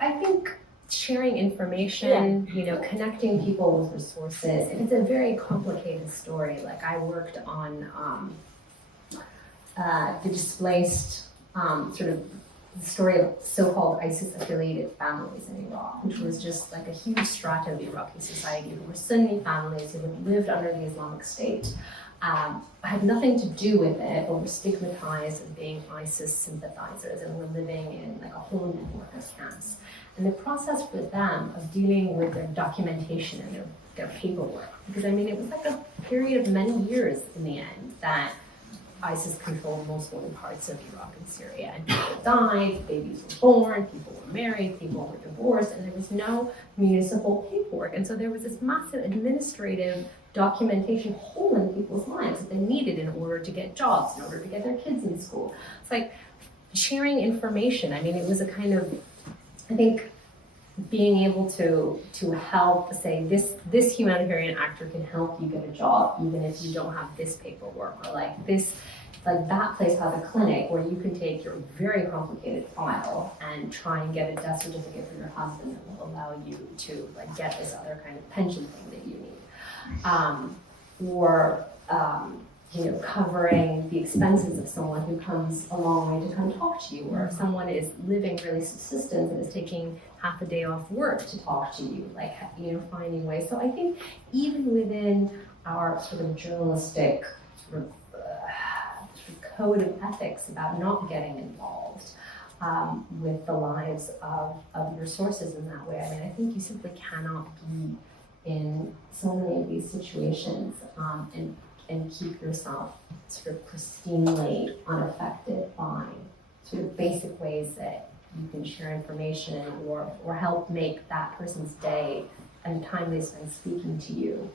I think sharing information, connecting people with resources, and it's a very complicated story. Like I worked on the displaced, sort of the story of so-called ISIS-affiliated families in Iraq, which was just like a huge strata of Iraqi society who were Sunni families who had lived under the Islamic State. Had nothing to do with it, but were stigmatized as being ISIS sympathizers and were living in like a whole network of camps. And the process for them of dealing with their documentation and their paperwork, because it was like a period of many years in the end that ISIS controlled multiple parts of Iraq and Syria, and people died, babies were born, people were married, people were divorced, and there was no municipal paperwork. And so there was this massive administrative documentation hole in people's lives that they needed in order to get jobs, in order to get their kids in school. It's like sharing information. It was a kind of, I think, being able to help say this humanitarian actor can help you get a job even if you don't have this paperwork, or that place has a clinic where you can take your very complicated file and try and get a death certificate for your husband that will allow you to get this other kind of pension thing that you need, or covering the expenses of someone who comes a long way to come talk to you, or if someone is living really subsistence and is taking half a day off work to talk to you, finding ways. So I think even within our sort of journalistic sort of code of ethics about not getting involved with the lives of your sources in that way, I think you simply cannot be in so many of these situations and keep yourself sort of pristinely unaffected by sort of basic ways that you can share information or help make that person's day and the time they spend speaking to you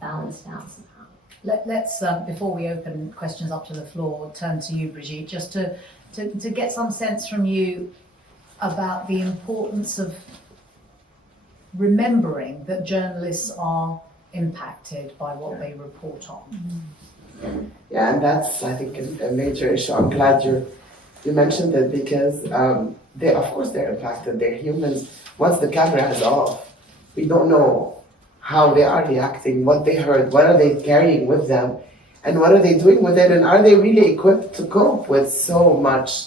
balanced out somehow. Let's before we open questions up to the floor, turn to you, Brigitte, just to get some sense from you about the importance of remembering that journalists are impacted by what they report on. Yeah, and that's, I think, a major issue. I'm glad you mentioned it, because of course they're impacted. They're humans. Once the camera is off, we don't know how they are reacting, what they heard, what are they carrying with them, and what are they doing with it, and are they really equipped to cope with so much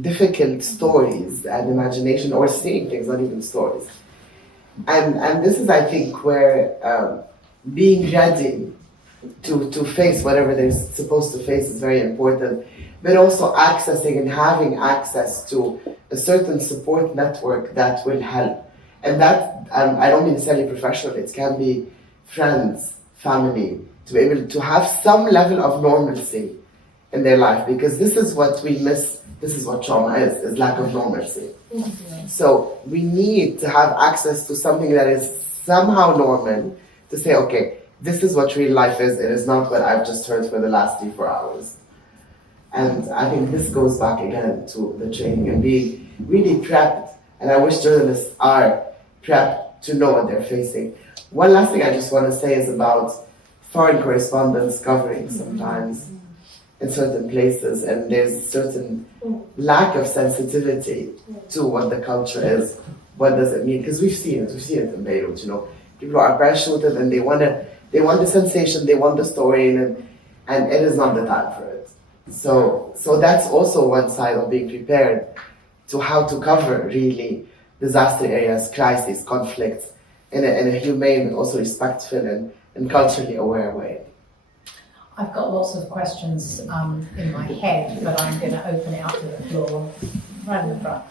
difficult stories and imagination, or seeing things, not even stories. And this is, I think, where being ready to face whatever they're supposed to face is very important, but also accessing and having access to a certain support network that will help. And that, I don't mean necessarily professional, it can be friends, family, to be able to have some level of normalcy in their life, because this is what we miss, this is what trauma is lack of normalcy. Mm-hmm. So we need to have access to something that is somehow normal, to say, okay, this is what real life is. It is not what I've just heard for the last 3-4 hours. And I think this goes back again to the training and being really prepped. And I wish journalists are prepped to know what they're facing. One last thing I just want to say is about foreign correspondents covering sometimes in certain places, and there's certain lack of sensitivity to what the culture is. What does it mean? Because we've seen it in Beirut. People are parachuted and they want the sensation, they want the story, and it is not the time for it. So that's also one side of being prepared to how to cover really disaster areas, crises, conflicts in a humane but also respectful and culturally aware way. I've got lots of questions in my head, but I'm going to open it up to the floor. Right in the front.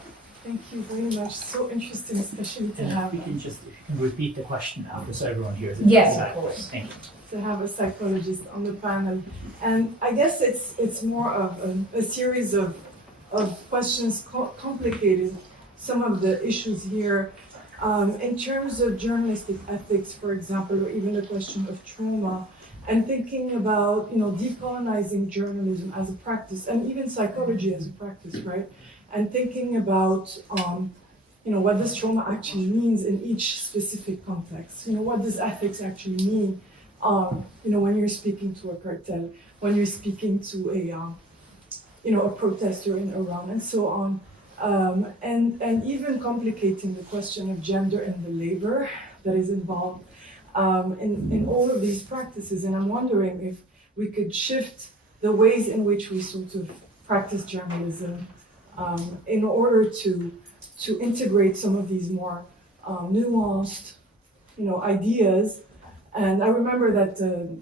Thank you very much. So interesting, especially to have If you can repeat the question now, so everyone hears it. Yes, of course. Thank you. to have a psychologist on the panel. And I guess it's more of a series of questions complicating some of the issues here. In terms of journalistic ethics, for example, or even the question of trauma, and thinking about decolonizing journalism as a practice, and even psychology as a practice, right? And thinking about what does trauma actually means in each specific context. What does ethics actually mean? When you're speaking to a cartel, when you're speaking to a protester in Iran, and so on. And even complicating the question of gender and the labor that is involved in all of these practices. And I'm wondering if we could shift the ways in which we sort of practice journalism in order to integrate some of these more nuanced, ideas. And I remember that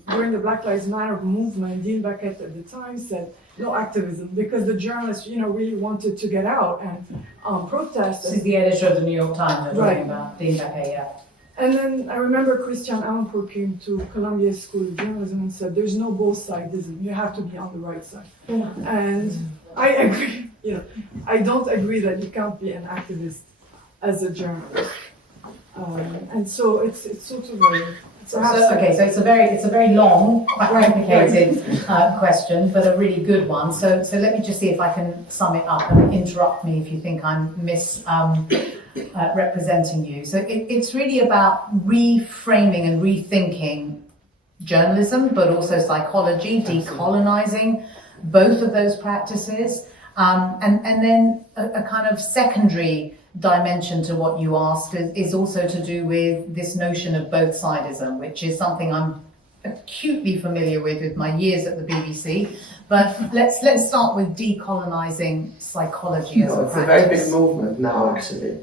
during the Black Lives Matter movement, Dean Beckett at the time said, no activism, because the journalists, really wanted to get out and protest. This is the editor of the New York Times we're Right. talking about, Dean Beckett, yeah. And then I remember Christian Amanpour came to Columbia School of Journalism and said, there's no both sidism, you have to be on the right side. Yeah. And I agree, I don't agree that you can't be an activist as a journalist. And so it's sort of a... So it's a very long, quite complicated question, but a really good one. So let me just see if I can sum it up, and interrupt me if you think I'm representing you. So it's really about reframing and rethinking journalism, but also psychology, decolonizing both of those practices, and then a kind of secondary dimension to what you asked is also to do with this notion of both-sidism, which is something I'm acutely familiar with my years at the BBC. But let's start with decolonizing psychology as a It's practice. a very big movement now, actually.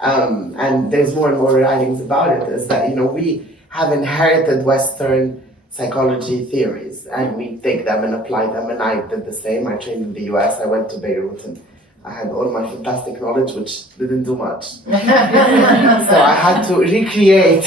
And there's more and more writings about it, is that, we have inherited Western psychology theories, and we take them and apply them, and I did the same. I trained in the US, I went to Beirut, and I had all my fantastic knowledge, which didn't do much. So I had to recreate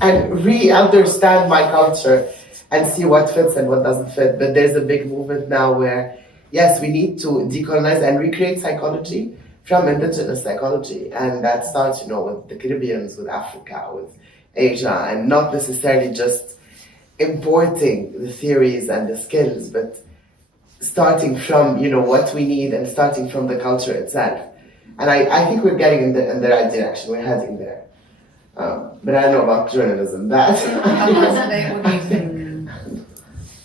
and re-understand my culture and see what fits and what doesn't fit. But there's a big movement now where, yes, we need to decolonize and recreate psychology from indigenous psychology. And that starts, with the Caribbeans, with Africa, with Asia, and not necessarily just importing the theories and the skills, but starting from what we need and starting from the culture itself. And I think we're getting in the right direction. We're heading there. But I don't know about journalism. That What do you think?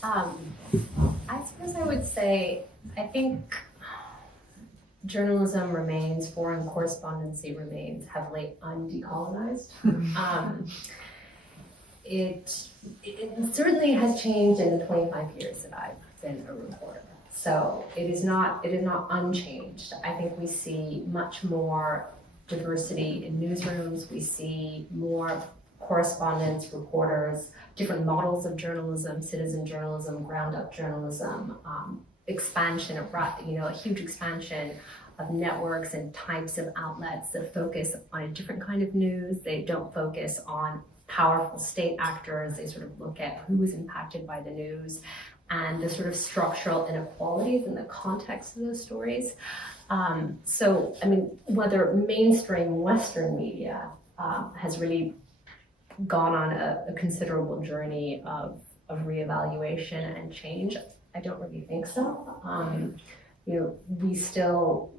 I suppose I would say, I think journalism remains, foreign correspondency remains heavily undecolonized. It certainly has changed in the 25 years that I've been a reporter. So it is not unchanged. I think we see much more diversity in newsrooms. We see more correspondents, reporters, different models of journalism, citizen journalism, ground-up journalism, expansion of, a huge expansion of networks and types of outlets that focus on a different kind of news. They don't focus on powerful state actors. They sort of look at who is impacted by the news and the sort of structural inequalities in the context of those stories. So, whether mainstream Western media has really gone on a considerable journey of reevaluation and change? I don't really think so. We still,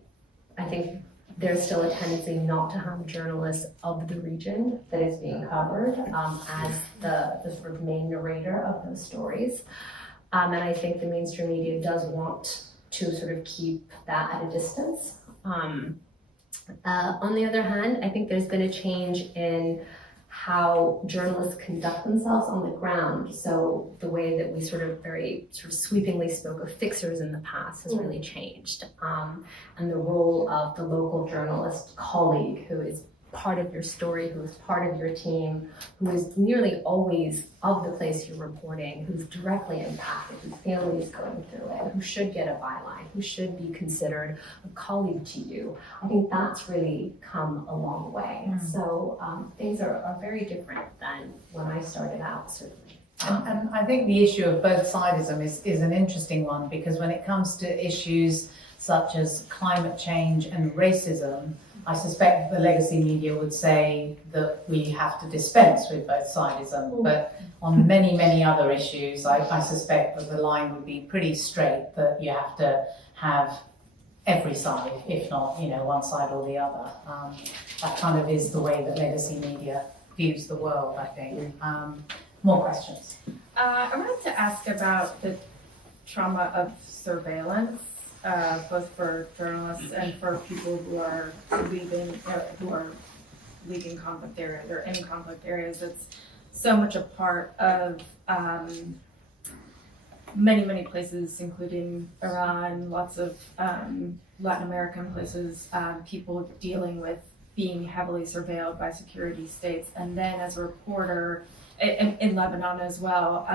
I think there's still a tendency not to have journalists of the region that is being covered as the sort of main narrator of those stories. And I think the mainstream media does want to sort of keep that at a distance. On the other hand, I think there's been a change in how journalists conduct themselves on the ground. So the way that we sort of very sort of sweepingly spoke of fixers in the past has really changed. And the role of the local journalist colleague who is part of your story, who is part of your team, who is nearly always of the place you're reporting, who's directly impacted, whose family is going through it, who should get a byline, who should be considered a colleague to you. I think that's really come a long way. So things are very different than when I started out, certainly. And I think the issue of both-sidism is an interesting one, because when it comes to issues such as climate change and racism, I suspect the legacy media would say that we have to dispense with both-sidism, but on many, many other issues, I suspect that the line would be pretty straight, that you have to have every side, if not, one side or the other. That kind of is the way that legacy media views the world, I think. More questions? I wanted to ask about the trauma of surveillance. Both for journalists and for people who are leaving conflict areas or in conflict areas. It's so much a part of many places, including Iran, lots of Latin American places, people dealing with being heavily surveilled by security states. And then as a reporter, in Lebanon as well.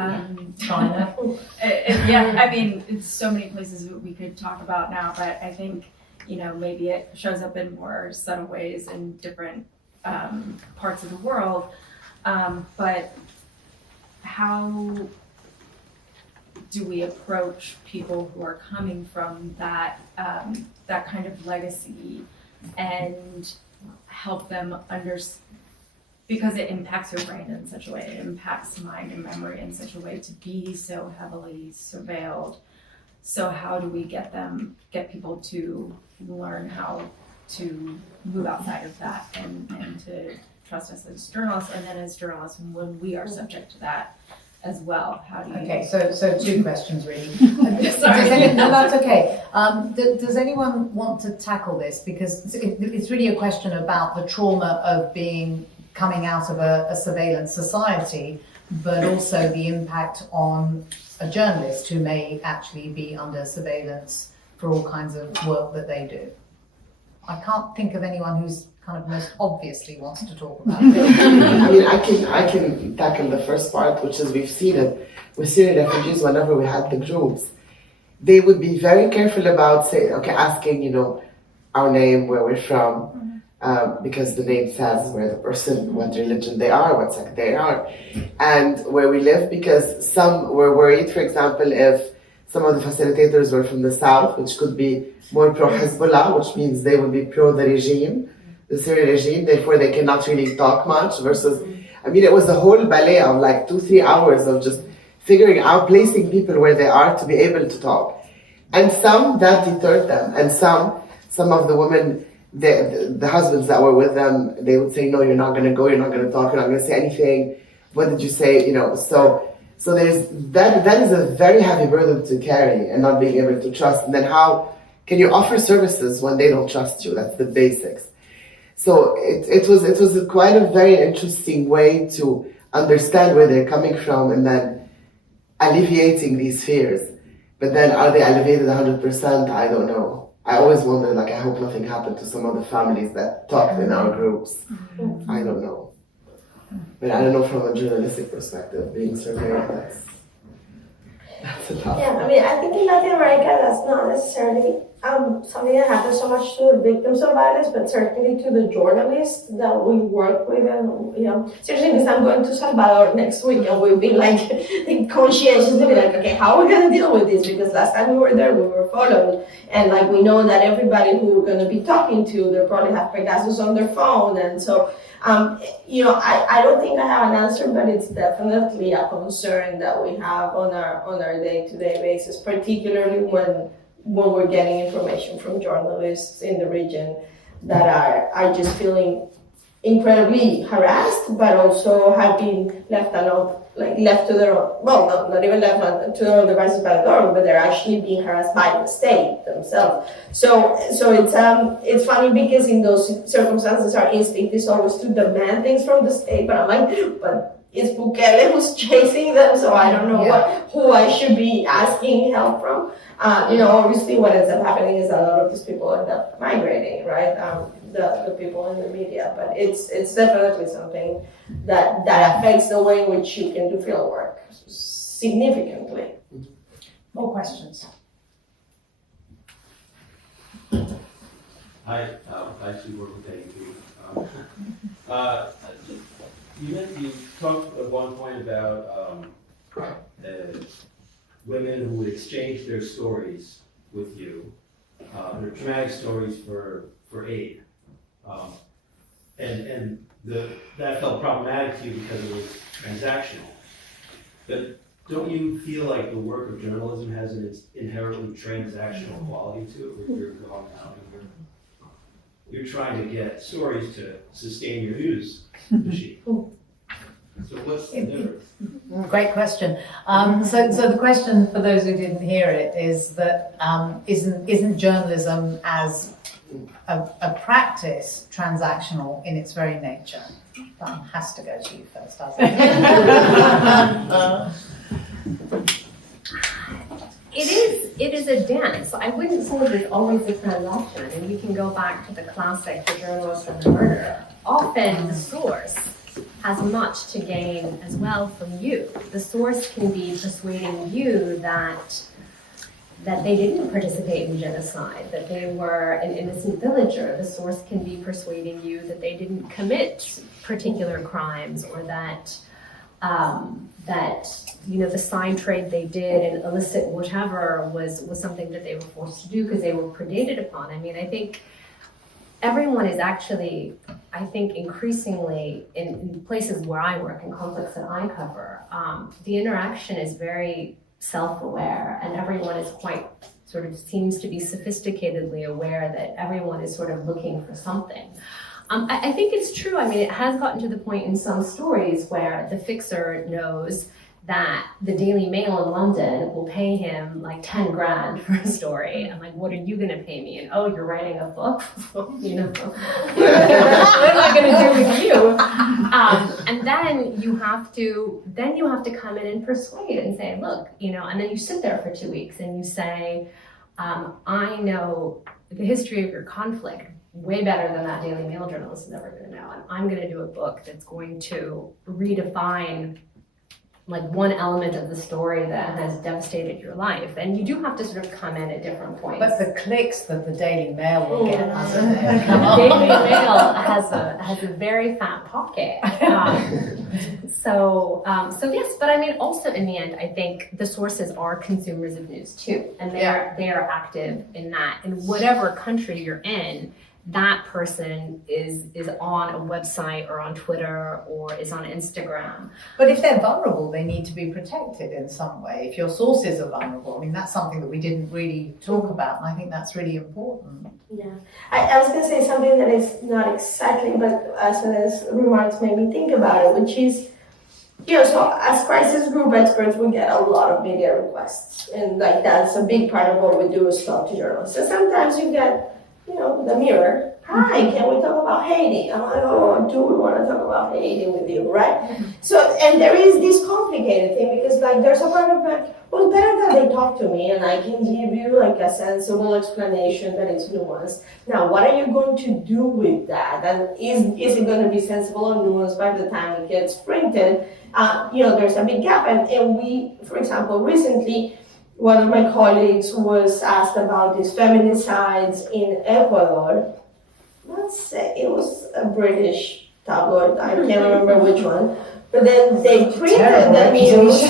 China. Yeah, I mean, it's so many places that we could talk about now, but I think, maybe it shows up in more subtle ways in different parts of the world. But how do we approach people who are coming from that kind of legacy and help them understand? Because it impacts your brain in such a way, it impacts mind and memory in such a way to be so heavily surveilled. So how do we get people to learn how to move outside of that and to trust us as journalists, and then as journalists when we are subject to that as well? How do you? Okay, so two questions really. Sorry. No, that's okay. Does anyone want to tackle this? Because it's really a question about the trauma of coming out of a surveillance society, but also the impact on a journalist who may actually be under surveillance for all kinds of work that they do. I can't think of anyone who's kind of most obviously wants to talk about it. I mean, I can tackle the first part, which is we've seen it with Syrian refugees. Whenever we had the groups, they would be very careful about asking, our name, where we're from. Because the name says where the person, what religion they are, what sect they are, and where we live, because some were worried, for example, if some of the facilitators were from the south, which could be more pro-Hezbollah, which means they would be pro the regime, the Syrian regime, therefore they cannot really talk much, versus, it was a whole ballet of 2-3 hours of just figuring out, placing people where they are to be able to talk. And some, that deterred them, and some of the women, the husbands that were with them, they would say, no, you're not going to go, you're not going to talk, you're not going to say anything. What did you say? So there's that is a very heavy burden to carry, and not being able to trust. And then how can you offer services when they don't trust you? That's the basics. So it was quite a very interesting way to understand where they're coming from, and then alleviating these fears. But then are they alleviated 100%? I don't know. I always wonder, I hope nothing happened to some of the families that talked in our groups. I don't know. But I don't know from a journalistic perspective, being surveilled, that's a tough. Yeah, I think in Latin America that's not necessarily something that happens so much to the victims of violence, but certainly to the journalists that we work with. And, seriously, because I'm going to Salvador next week, and we've been like conscientious to be like, okay, how are we going to deal with this? Because last time we were there, we were followed. And like, we know that everybody who we're going to be talking to, they probably have Pegasus on their phone. And so, I don't think I have an answer, but it's definitely a concern that we have on our day-to-day basis, particularly when we're getting information from journalists in the region that are just feeling incredibly harassed, but also have been left alone, like left to their own, well, not even left to their own devices by the government, but they're actually being harassed by the state themselves. So it's funny because in those circumstances, our instinct is always to demand things from the state, but I'm like, but it's Bukele who's chasing them, so I don't know who I should be asking help from. Obviously what ends up happening is a lot of these people end up migrating, right? The people in the media, but it's definitely something that affects the way in which you can do field work significantly. More questions? I actually work with AU. You talked at one point about women who would exchange their stories with you, their traumatic stories for aid, and that felt problematic to you because it was transactional. But don't you feel like the work of journalism has an inherently transactional quality to it, where you're going out and you're trying to get stories to sustain your news machine? So what's the difference? Great question. So the question, for those who didn't hear it, is that isn't journalism as a practice transactional in its very nature? That has to go to you first, Azadeh. It is a dance. I wouldn't say that it's always a transaction. I mean, we can go back to the classic, The Journalist and the Murderer. Often the source has much to gain as well from you. The source can be persuading you that they didn't participate in genocide, that they were an innocent villager. The source can be persuading you that they didn't commit particular crimes, or that the sign trade they did and illicit whatever was something that they were forced to do because they were predated upon. I mean, I think everyone is actually, increasingly in places where I work, in conflicts that I cover, the interaction is very self-aware, and everyone is quite sort of seems to be sophisticatedly aware that everyone is sort of looking for something. I think it's true. I mean, it has gotten to the point in some stories where the fixer knows that the Daily Mail in London will pay him like 10 grand for a story. I'm like, what are you gonna pay me? And, oh, you're writing a book? What am I gonna do with you? And then you have to come in and persuade and say, look, and then you sit there for 2 weeks and you say, I know the history of your conflict way better than that Daily Mail journalist is ever gonna know. And I'm gonna do a book that's going to redefine like one element of the story that has devastated your life. And you do have to sort of come in at different points. But the clicks that the Daily Mail will get, the Daily Mail has a very fat pocket. So yes, but I mean, also in the end, I think the sources are consumers of news too, and they are active in that. In whatever country you're in, that person is on a website or on Twitter or is on Instagram. But if they're vulnerable, they need to be protected in some way. If your sources are vulnerable, I mean, that's something that we didn't really talk about, and I think that's really important. Yeah, I was going to say something that is not exactly, but as remarks made me think about it, which is, so as crisis group experts, we get a lot of media requests, and like that's a big part of what we do is talk to journalists. And sometimes you get, the Mirror, hi, can we talk about Haiti? I'm like, oh, do we want to talk about Haiti with you, right? So, and there is this complicated thing because like there's a part of like, well, better that they talk to me and I can give you like a sensible explanation that is nuanced. Now, what are you going to do with that? And is it going to be sensible or nuanced by the time it gets printed? There's a big gap. And we, for example, recently, one of my colleagues was asked about these feminicides in Ecuador. Let's say it was a British tabloid, I can't remember which one. But then they printed the news,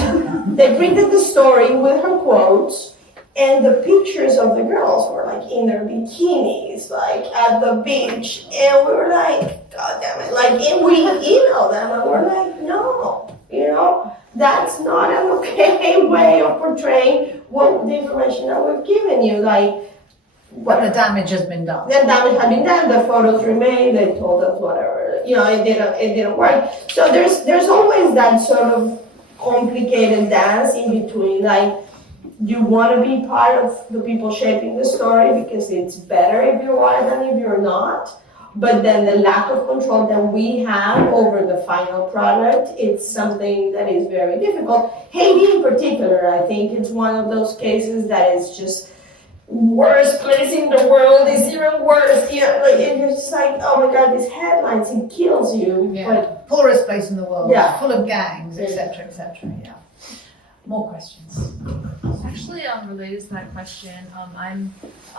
they printed the story with her quotes, and the pictures of the girls were like in their bikinis, like at the beach. And we were like, God damn it. Like, and we emailed them and we're like, no, you know, that's not an okay way of portraying what the information that we've given you. Like, But the damage has been done. the damage had been done, the photos remained, they told us whatever, you know, it didn't work. So there's always that sort of complicated dance in between, like, you want to be part of the people shaping the story because it's better if you are than if you're not. But then the lack of control that we have over the final product, it's something that is very difficult. Haiti in particular, I think it's one of those cases that is just worst place in the world, is even worse. Yeah, like, and you're just like, oh my God, these headlines, it kills you. Yeah. But Poorest place in the world, Yeah. full of gangs, Yeah. etc., etc. Yeah. More questions. Actually, related to that question, I'm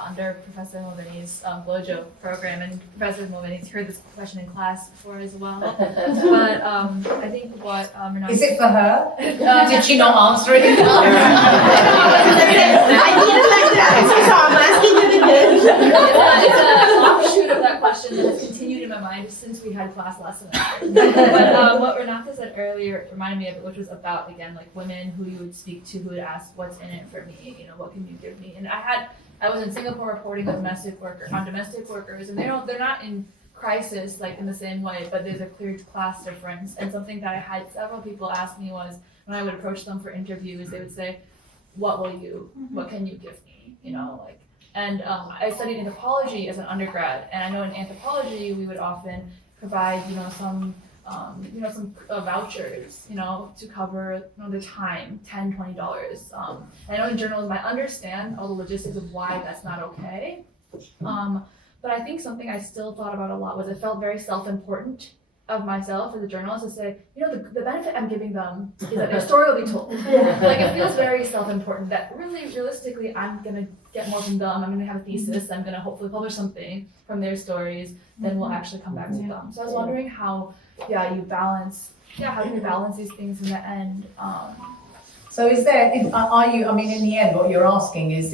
under Professor Moaveni's Blojo program, and Professor Moaveni's heard this question in class before as well. But I think what Renata... Is it for her? Did she not answer it in time? I didn't like that, so I'm asking you again. It's an offshoot of that question that has continued in my mind since we had class last semester. But what Renata said earlier reminded me of it, which was about, again, like women who you would speak to who would ask, what's in it for me? You know, what can you give me? And I was in Singapore reporting on domestic workers, and they're not in crisis like in the same way, but there's a clear class difference. And something that I had several people ask me was, when I would approach them for interviews, they would say, what can you give me? You know, like, and I studied anthropology as an undergrad, and I know in anthropology we would often provide, some vouchers, to cover, the time, $10, $20. I know in journalism, I understand all the logistics of why that's not okay. But I think something I still thought about a lot was it felt very self-important of myself as a journalist to say, the benefit I'm giving them is that their story will be told. Like, it feels very self-important that really, realistically, I'm going to get more from them. I'm going to have a thesis. I'm going to hopefully publish something from their stories. Then we'll actually come back to them. So I was wondering how, how do you balance these things in the end? So are you, in the end, what you're asking is,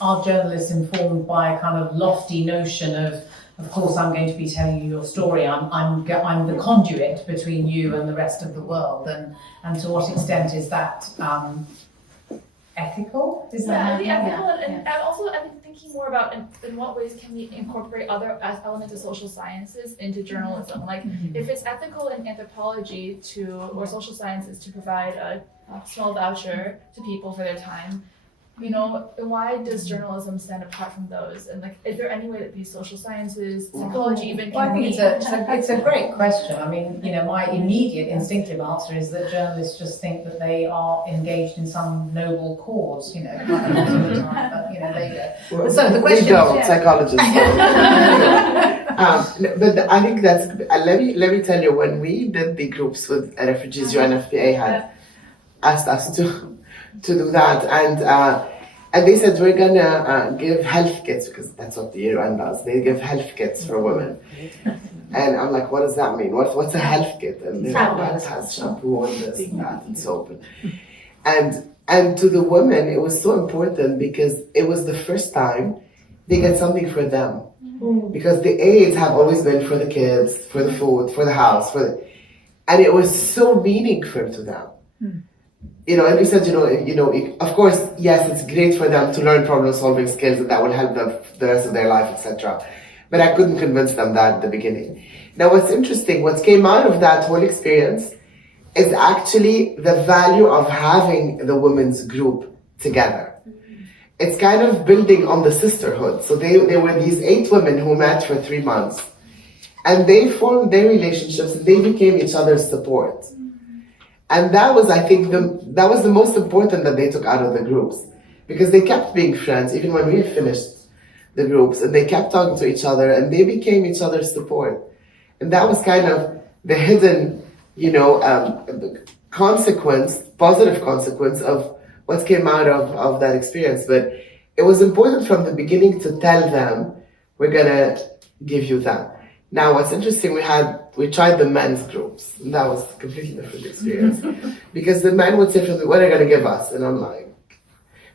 are journalists informed by a kind of lofty notion of course, I'm going to be telling you your story. I'm the conduit between you and the rest of the world, and to what extent is that ethical? Is that ethical? And also, I've been thinking more about in what ways can we incorporate other elements of social sciences into journalism. Like, if it's ethical in anthropology or social sciences to provide a small voucher to people for their time, why does journalism stand apart from those? And like, is there any way that these social sciences, psychology even can I think it's a great question. My immediate instinctive answer is that journalists just think that they are engaged in some noble cause, quite a lot of the time, but there you go. So the question is, psychologists. But I think that's, let me tell you, when we did the groups with refugees, UNFPA had asked us to do that, and they said, we're gonna give health kits, because that's what the UN does. They give health kits for women, and I'm like, what does that mean? What's a health kit? And they're like, well, it has shampoo and this and that and soap, and to the women it was so important because it was the first time they get something for them, because the aids have always been for the kids, for the food, for the house, and it was so meaningful to them. And you said, of course, yes, it's great for them to learn problem-solving skills and that will help them the rest of their life, etc. But I couldn't convince them that at the beginning. Now, what's interesting, what came out of that whole experience is actually the value of having the women's group together. It's kind of building on the sisterhood. So they were these 8 women who met for 3 months, and they formed their relationships and they became each other's support. And that was, I think, that was the most important that they took out of the groups, because they kept being friends even when we finished the groups, and they kept talking to each other and they became each other's support. And that was kind of the hidden, positive consequence of what came out of that experience. But it was important from the beginning to tell them, we're gonna give you that. Now, what's interesting, we tried the men's groups, and that was a completely different experience. Because the men would say, what are you gonna give us? And I'm like,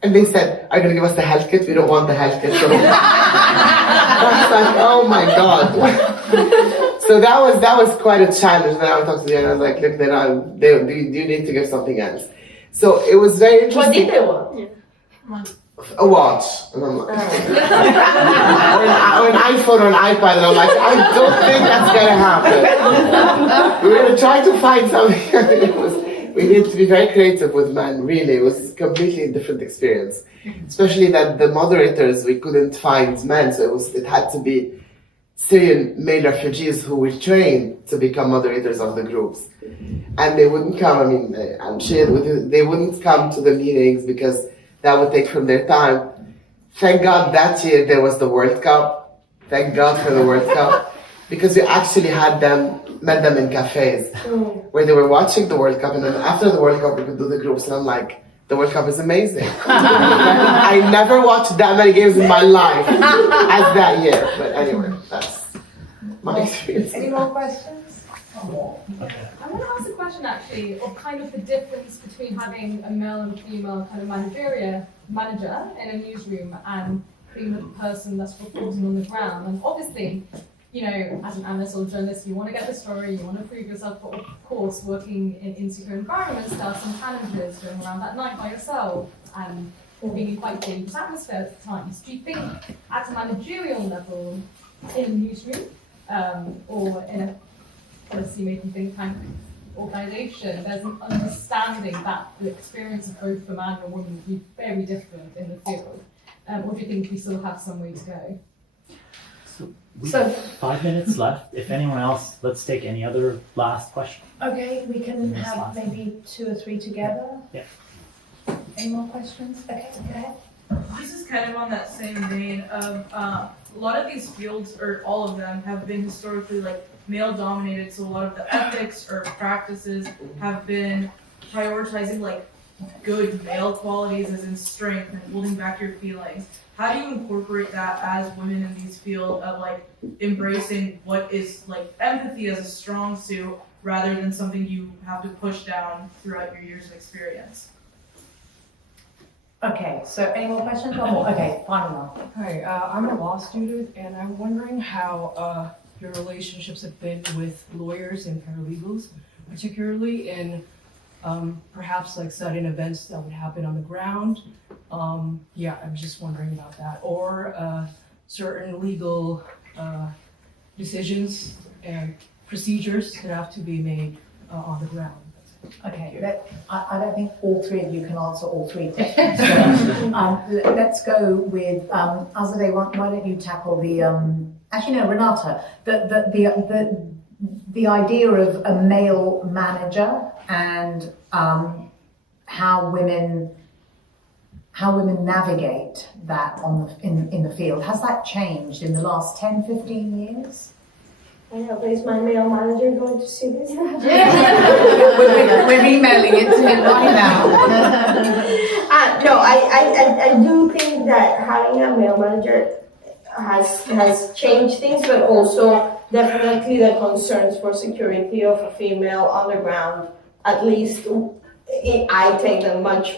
and they said, are you gonna give us the health kit? We don't want the health kit. So I was like, oh my God. So that was quite a challenge. Then I would talk to them and I was like, look, you need to give something else. So it was very interesting. What did they want? A watch. And I'm like, or an iPhone or an iPad. And I'm like, I don't think that's gonna happen. We're gonna try to find something. We need to be very creative with men, really. It was a completely different experience. Especially that the moderators, we couldn't find men, so it had to be Syrian male refugees who were trained to become moderators of the groups. And they wouldn't come, I mean, I'm sure they wouldn't come to the meetings because that would take from their time. Thank God that year there was the World Cup. Thank God for the World Cup. Because we actually met them in cafes where they were watching the World Cup, and then after the World Cup we could do the groups, and I'm like, the World Cup is amazing. I never watched that many games in my life as that year. But anyway, that's my experience. Any more questions? I want to ask a question actually of kind of the difference between having a male and female kind of manager in a newsroom and being the person that's reporting on the ground. And obviously, you know, as an analyst or journalist, you want to get the story, you want to prove yourself, but of course, working in insecure environments, there are some challenges going around that night by yourself and being in quite dangerous atmosphere at times. Do you think at a managerial level in a newsroom or in a policy-making think tank organization, there's an understanding that the experience of both the man and woman would be very different in the field? Or do you think we still have some way to go? We have 5 minutes left. If anyone else, let's take any other last question. Okay, we can have maybe 2 or 3 together. Yeah. Any more questions? Okay, go ahead. This is kind of on that same vein of a lot of these fields, or all of them, have been historically like male dominated, so a lot of the ethics or practices have been prioritizing like good male qualities as in strength and holding back your feelings. How do you incorporate that as women in these fields of like embracing what is like empathy as a strong suit rather than something you have to push down throughout your years of experience? Okay, so any more questions? One more. Okay, final one. Hi, I'm a law student, and I'm wondering how your relationships have been with lawyers and paralegals, particularly in perhaps like studying events that would happen on the ground. Yeah, I'm just wondering about that. Or certain legal decisions and procedures that have to be made on the ground. Okay, I don't think all 3 of you can answer all 3 questions. So, let's go with Azadeh. Why don't you tackle the? Actually, no, Renata. The idea of a male manager and how women navigate that in the field. Has that changed in the last 10, 15 years? I know, but is my male manager going to see this? We're emailing it to him right now. No, I do think that having a male manager has changed things, but also definitely the concerns for security of a female on the ground, at least I take them much,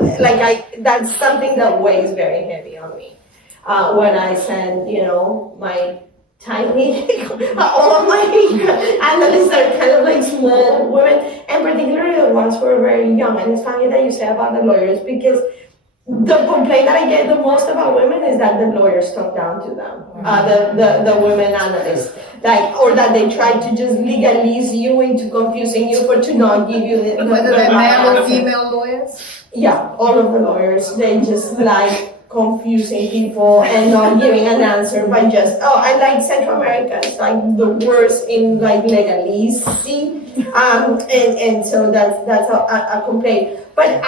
that's something that weighs very heavy on me. When I send, my tiny, all of my analysts are kind of like small women, and particularly the ones who are very young. And it's funny that you say about the lawyers, because the complaint that I get the most about women is that the lawyers talk down to them, the women analysts, or that they try to just legalize you into confusing you to not give you the whether they're male or female lawyers. Yeah, all of the lawyers, they just like confusing people and not giving an answer by just, and like Central America is like the worst in like legalising, and so that's a complaint. But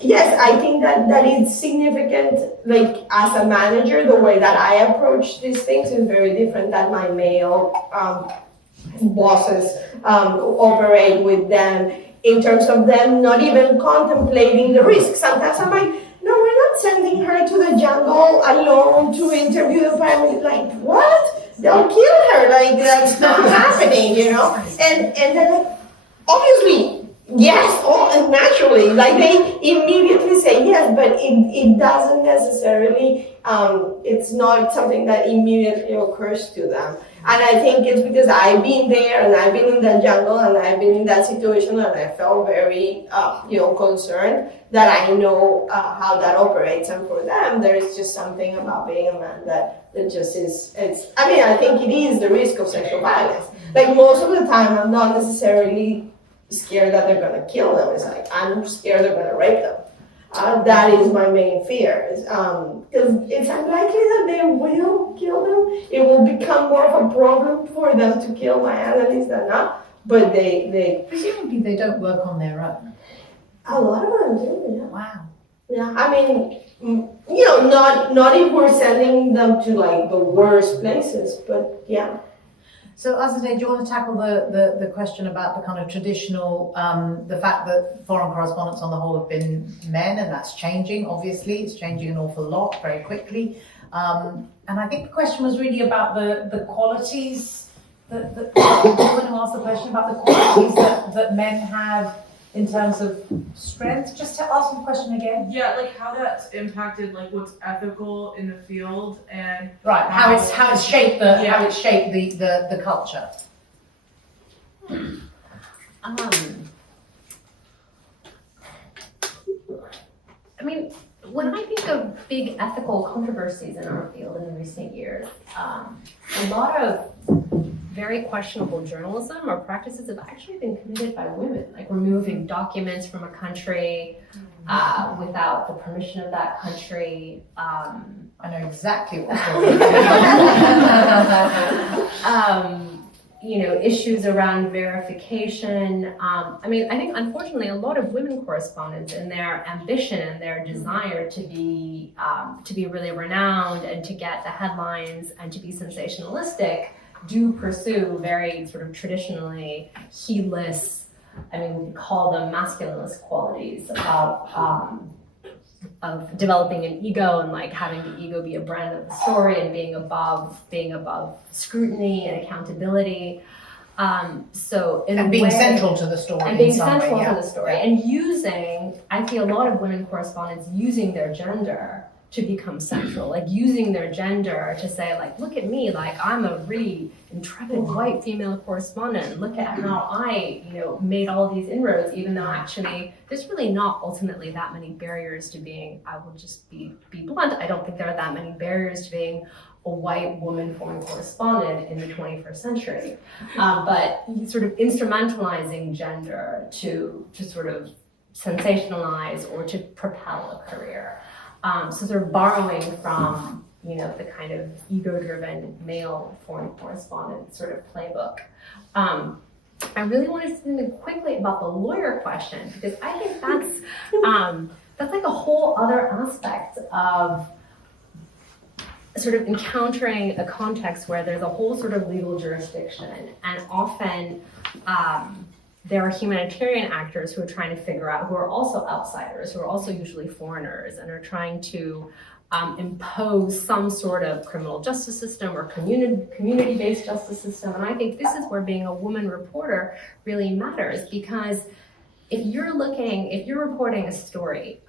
yes, I think that it's significant, like as a manager, the way that I approach these things is very different than my male bosses operate with them. in terms of them not even contemplating the risk. Sometimes I'm like, no, we're not sending her to the jungle alone to interview the family. Like, what? They'll kill her. Like, that's not happening, you know? And they're like, obviously, yes, and naturally. Like, they immediately say yes, but it doesn't necessarily, it's not something that immediately occurs to them. And I think it's because I've been there and I've been in the jungle and I've been in that situation and I felt very, concerned that I know how that operates. And for them, there is just something about being a man that just is, I think it is the risk of sexual violence. Like most of the time, I'm not necessarily scared that they're gonna kill them. It's like, I'm scared they're gonna rape them. That is my main fear, because it's unlikely that they will kill them. It will become more of a problem for them to kill my analysts than not, but they Presumably they don't work on their own. a lot of them do, yeah. Wow. Yeah, I mean, not if we're sending them to like the worst places, but yeah. So Azadeh, do you want to tackle the question about the kind of traditional, the fact that foreign correspondents on the whole have been men, and that's changing, obviously. It's changing an awful lot very quickly. And I think the question was really about the qualities, the woman who asked the question about the qualities that men have in terms of strength. Just to ask the question again. Yeah, like how that's impacted like what's ethical in the field and Right, how it's shaped the culture. I mean, when I think of big ethical controversies in our field in recent years, a lot of very questionable journalism or practices have actually been committed by women, like removing documents from a country without the permission of that country. I know exactly what issues around verification. I think unfortunately a lot of women correspondents in their ambition and their desire to be really renowned and to get the headlines and to be sensationalistic do pursue very sort of traditionally heedless, we call them masculinist qualities of developing an ego and like having the ego be a brand of the story and being above scrutiny and accountability. Being central to the story. And being central to the story. And I see a lot of women correspondents using their gender to become central, like using their gender to say, like, look at me, like I'm a really intrepid white female correspondent. Look at how I, made all these inroads, even though actually there's really not ultimately that many barriers to being, I will just be blunt, I don't think there are that many barriers to being a white woman foreign correspondent in the 21st century. But sort of instrumentalizing gender to sort of sensationalize or to propel a career. So sort of borrowing from, the kind of ego-driven male foreign correspondent sort of playbook. I really want to say something quickly about the lawyer question, because I think that's like a whole other aspect of sort of encountering a context where there's a whole sort of legal jurisdiction, and often there are humanitarian actors who are trying to figure out, who are also outsiders, who are also usually foreigners, and are trying to impose some sort of criminal justice system or community-based justice system. And I think this is where being a woman reporter really matters, because if you're reporting a story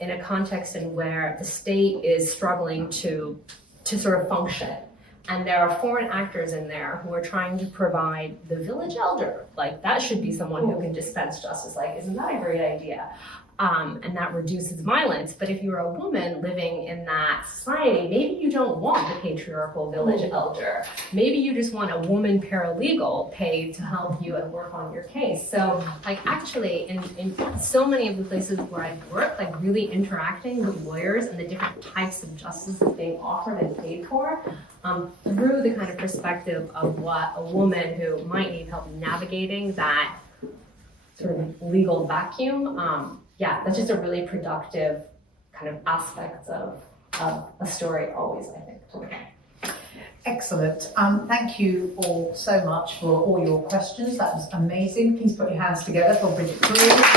in a context in where the state is struggling to sort of function, and there are foreign actors in there who are trying to provide the village elder, like that should be someone who can dispense justice, like isn't that a great idea? And that reduces violence. But if you're a woman living in that society, maybe you don't want the patriarchal village elder. Maybe you just want a woman paralegal paid to help you and work on your case. So like actually in so many of the places where I've worked, like really interacting with lawyers and the different types of justice that's being offered and paid for, through the kind of perspective of what a woman who might need help navigating that sort of legal vacuum, that's just a really productive kind of aspect of a story always, I think. Excellent. Thank you all so much for all your questions. That was amazing. Please put your hands together for Brigitte Khoury.